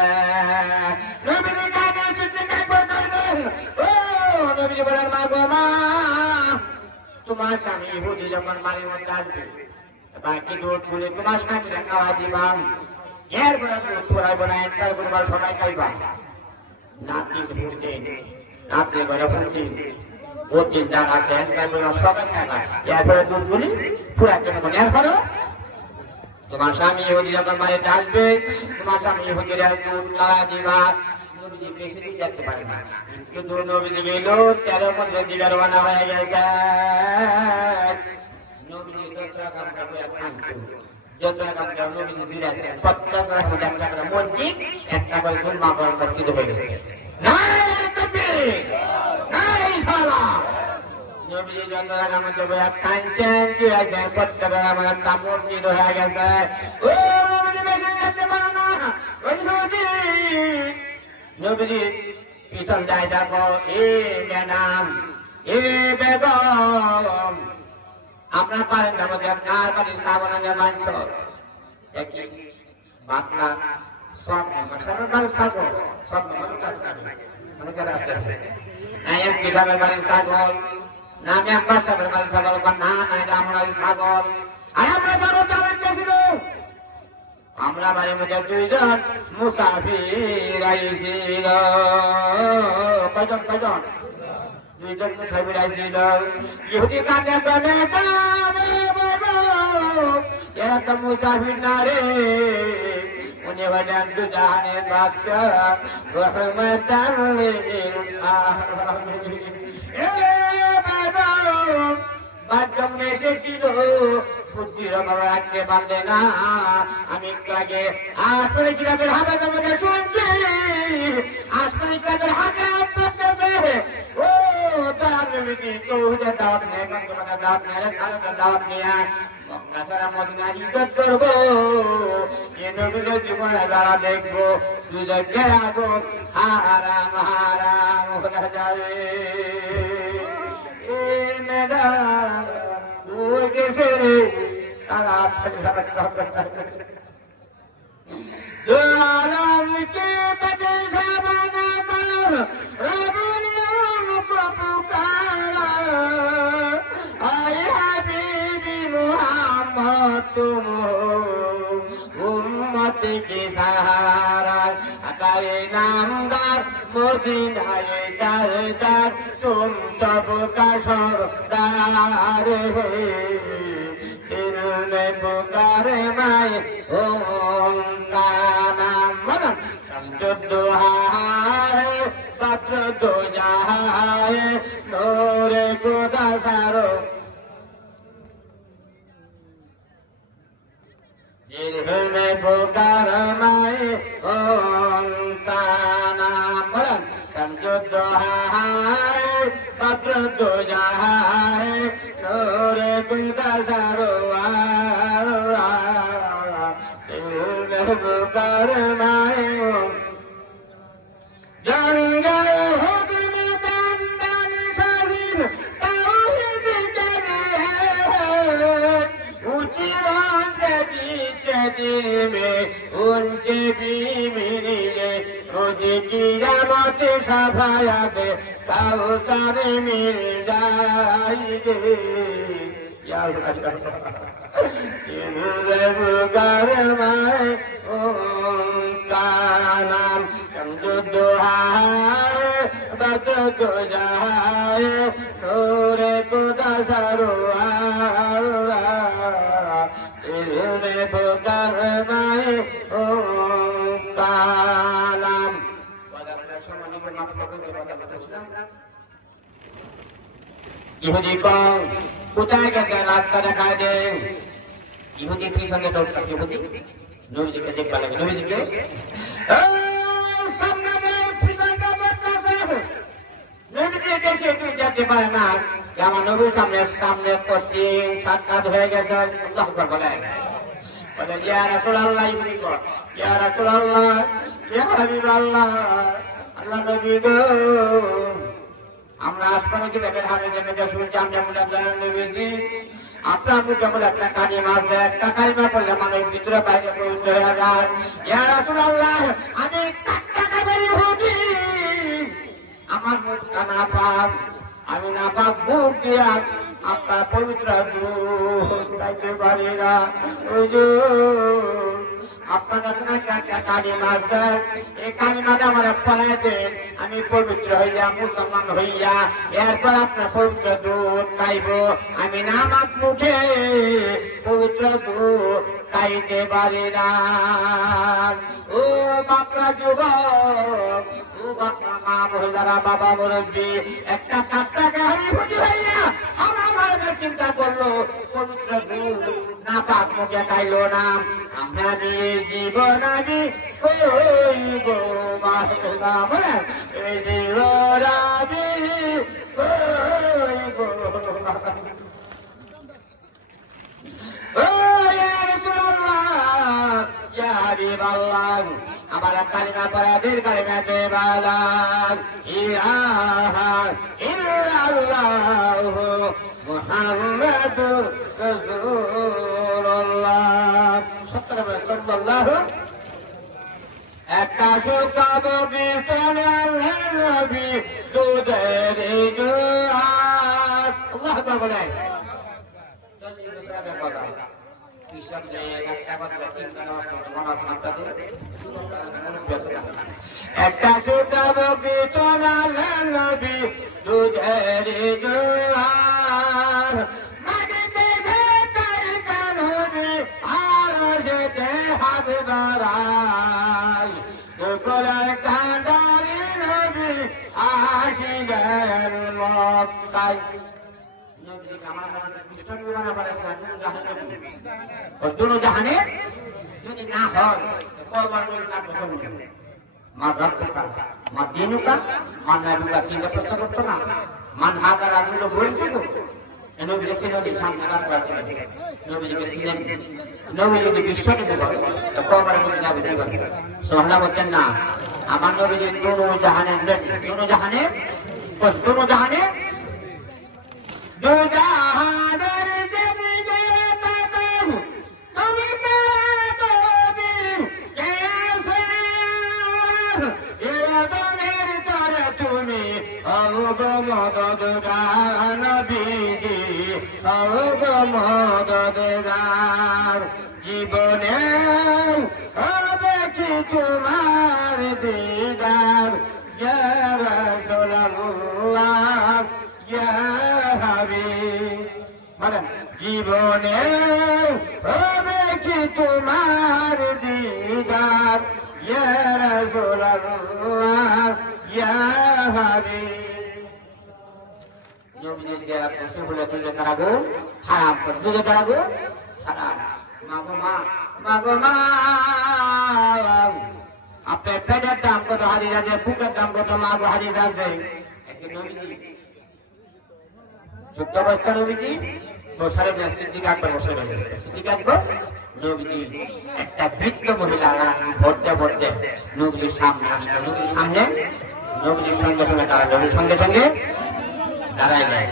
নবীজি বলেন মা গো মা তোমার স্বামী ইহুদি যখন বাড়ির মধ্যে আসবে বাকি দুধ গুলি তোমার স্বামীরা খাওয়া দিবাম এরপরে দুধ ফুরাইব না একটার করে সবাই খাইবা নাতি ফুটে নাতি করে ফুটে পঁচিশ যার আছে একটার করে সবাই খাইবা এরপরে দুধ গুলি ফুরাইতে হবে এরপরে তোমার স্বামী ইহুদি যখন বাড়িতে আসবে তোমার স্বামী ইহুদিরা দুধ খাওয়া দিবা নবীজি বেশি দিন যেতে পারে না কিন্তু নবীজি গেল 13-15 জিগার বানা হয়ে গেছে নবীজি কামটা করে খাচ্ছে যত কাম নবীজি দূরে আছে প্রত্যেকটা মধ্যে একটা করে মসজিদ একটা করে জুম্মা করার মসজিদ হয়ে গেছে নাই তাকবীর নাই সালাম নবীজি যত কাম করে খাচ্ছেন কি আছে প্রত্যেকটা আমার একটা মসজিদ হয়ে গেছে ও নবীজি বেশি যেতে পারে না ওই নবীজি নবীজি পিছন যায় যাবো এ ম্যাডাম এ বেগম আপনার পারেন না মধ্যে আপনার বাড়ির সাবনাঙ্গের মাংস একই বাতলা সব সবার ছাগল সব মনে করে আছে এক কিসাবের বাড়ির ছাগল না আমি আব্বা সাহেবের বাড়ির ছাগল না না এটা আমার ছাগল আর আমরা ছাগল চালাচ্ছিল আমরা বাড়ির মধ্যে দুইজন মুসাফির আইছিল কয়জন দুইজন মুসাফির আইছিল ইহুদি কাকে কানে এরা তো মুসাফির না রে উনি বলেন তু জানে বাদশাহ রহমতাল লিল আলামিন এ বাদম বাদম এসেছিল বুদ্ধির বাবা রাখতে পারলে না আমি একটু আগে আসমানি কিতাবের হাতে তোমাকে শুনছি আসমানি কিতাবের হাতে হাত করতেছে ও তার নবীজি তৌহিদের দাওয়াত নিয়ে তোমাকে দাওয়াত নিয়ে সালাতের দাওয়াত নিয়ে মক্কা সারা মদিনা হিজরত করব এ নবীর জীবনে যারা দেখবো দুজকে আগুন হারাম হারাম হয়ে যাবে এ ম্যাডাম ওই গেছে রে তারা আলমকে বদে সাবানা কর রবুনি উनको पुकारा आए हबीबी मोहम्मद तुम उम्मत के सहारा अकारे नामदार मदीनाए दरदार तुम सबका सरदार है दिल में पुकारे माए उनका नाम मदन समझो है पत्र दो जाए नूरे खुदा सारो दिल में पुकारे माए उनका नाम मदन समझो है पत्र दो जाए नूरे खुदा सारो पुकारे माए जंगे हुक्म दंडन शहीद तौहीद करे ऊंची बातें पीछे दिल में उनके भी मिले रोज कियामत सफायत कौसर मिल जाएगी या अल्लाह ये पुकारे माए নাম সমুদ্রহায় বাত তো যায় নূরে খোদা সরওয়ার ইলমে ফোকার নাই ও কালাম। ইহুদি কম কোথায় গেছে রাস্তা দেখায় দে। ইহুদি পিছনে দৌড়ছে, ইহুদি নবীজিকে দেখবা লাগে, নবীজিকে সামনে পিছনে দৌড়ছে, নবীজি দেশে তুই যেতে পারে না। আমার নবীর সামনে পশ্চিম সাক্ষাৎ হয়ে গেছে। আল্লাহু আকবার বলে বলে ইয়া রাসূলুল্লাহ, ইয়া রাসূলুল্লাহ, ইয়া হাবিবাল্লাহ, আল্লাহ নবী গো, আমরা আসমানে কি দেখেন হাতে দেখে শুনছি আমি নবীজি আপনার মুখে বলে একটা কালিমা আছে, একটা কালিমা পড়লে মানুষ ভিতরে বাইরে পবিত্র হয়ে যায়। ইয়া রাসূলুল্লাহ, আমি কাটাকাবের ইহুদি, আমার মুখটা নাপাক, আমি নাপাক মুখ দিয়া আপনার পবিত্র দুধ খাইতে পারি না। আপনার কাছে নাকি একটা কালিমা আছে, এই কালিমাটা আমার পড়াই দেন, আমি পবিত্র হইয়া মুসলমান হইয়া এরপর আপনার পবিত্র দুধ খাইব। আমি নামাক মুখে পবিত্র দুধ খাইতে পারি না। ও বাপরা যুবক, ও বাপরা মা মহিলারা, বাবা মুরব্বী, একটা কাট্টাকে হরিভুজি হইয়া আমার চিন্তা করলো পবিত্র দুধ না পাক মুখে খাইলো না। আমরা নিয়ে জীবন আমি কইব মাহলাম, এই জীবন আমি কইব। ও ইয়া রাসূলুল্লাহ, ইয়া হাবিবাল্লাহ, আমার কালিমা পড়াদের কালিমা দেবালাম ইলাহা ইল্লাল্লাহ মুহাম্মাদুর রাসূলুল্লাহ সাল্লাল্লাহু। একটা শুকাব বিছানা নবী দুধের জোয়ার। আল্লাহু আকবার বলেন। একটা শুকাব বিছানা নবী দুধের জোয়ার, মাটিতে সে তার কানুনি আর সেতে হাত বাড়ায়, গোলার কান্ডারি নবী আসিলেন মক্কায়। দুনো জাহানে যদি না হয় মা দিনুকা মা নাবিকা চিন্তা প্রশ্ন করতো না, মান হাজার আগুলো বলছিল। নবীকে ছিলেন সামনে দাঁড় করা ছিলেন, নবীজিকে ছিলেন, নবী যদি বিশ্বকে দেব কবার বলে যাবে দেবেন সোহলা বলতেন না। আমার নবীজি দুনো জাহানে, দুনো জাহানে, দুনো জাহানে, দু জাহানের দেবী জয়তাম তুমি তুমি মদদগার নবীজি, মদদগার জীবনে হবে কি তোমার দিদার, ইয়া রাসূলুল্লাহ, ইয়া হাবিব। বলেন জীবনে হবে কি তোমার দিদার, ইয়া রাসূলুল্লাহ, ইয়া হাবিব। নবীজি যে আপনি বলে দুধে তারাগো হারাম করে, দুধে তারাগো হারাম। মাগো মা, মাগো মা, আপনার পেটের দাম কত হাদিস আছে, বুকের দাম কত মাগো হাদিস আছে। একদিন নবীজি 14 বছর নবীজি বসারে সিদ্দিক আকবর বসে রয়েছে, সিদ্দিক আকবর নবীজি একটা বৃদ্ধ মহিলা ভরতে ভরতে নবীজির সামনে আসলো, নবীর সামনে, নবীজির সঙ্গে সঙ্গে দাঁড়ালো, নবীর সঙ্গে সঙ্গে দাঁড়াইলেন।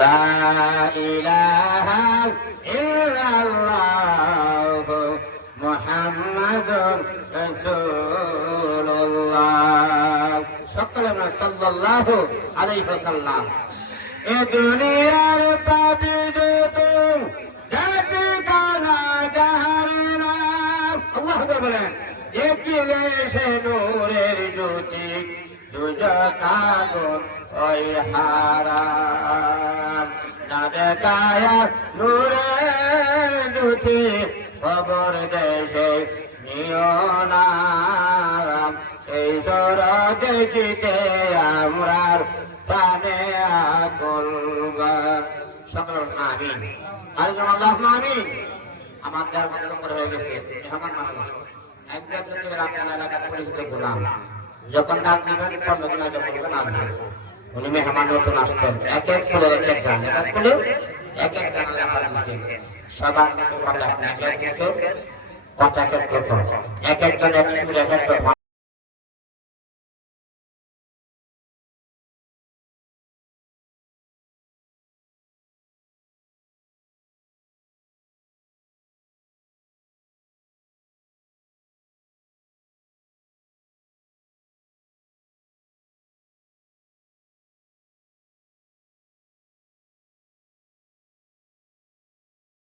লা ইলাহা ইল্লাল্লাহ মুহাম্মাদুর রাসূলুল্লাহ সাল্লাল্লাহু আলাইহি ওয়াসাল্লাম। এ দুনিয়ার পাপী যত জাতি কানা জাহান্নাম। বলেন দেখিলে সে নূরের জ্যোতি দুজকাগুন ওই হারাম না দেখায়া নূরের জ্যোতি খবর দেশে নিয়নারাম সেই সর দেখিতে আমরার প্রাণে আকুল সকল আমিন আরেকজন আল্লাহ আমিন আমার দ্বার বন্ধ করে হয়ে গেছে মেহমান মানুষ একবার যদি আপনার এলাকার পরিচিত গোলাম যখন ডাক দিবেন পর্যটনা যখন আসবেন উনি মেহমান নতুন আসছেন এক এক করে এক এক গান এক এক করে এক এক গান লেখা দিচ্ছেন সবার কথা এক এক কথা এক এক জন এক সুর এক এক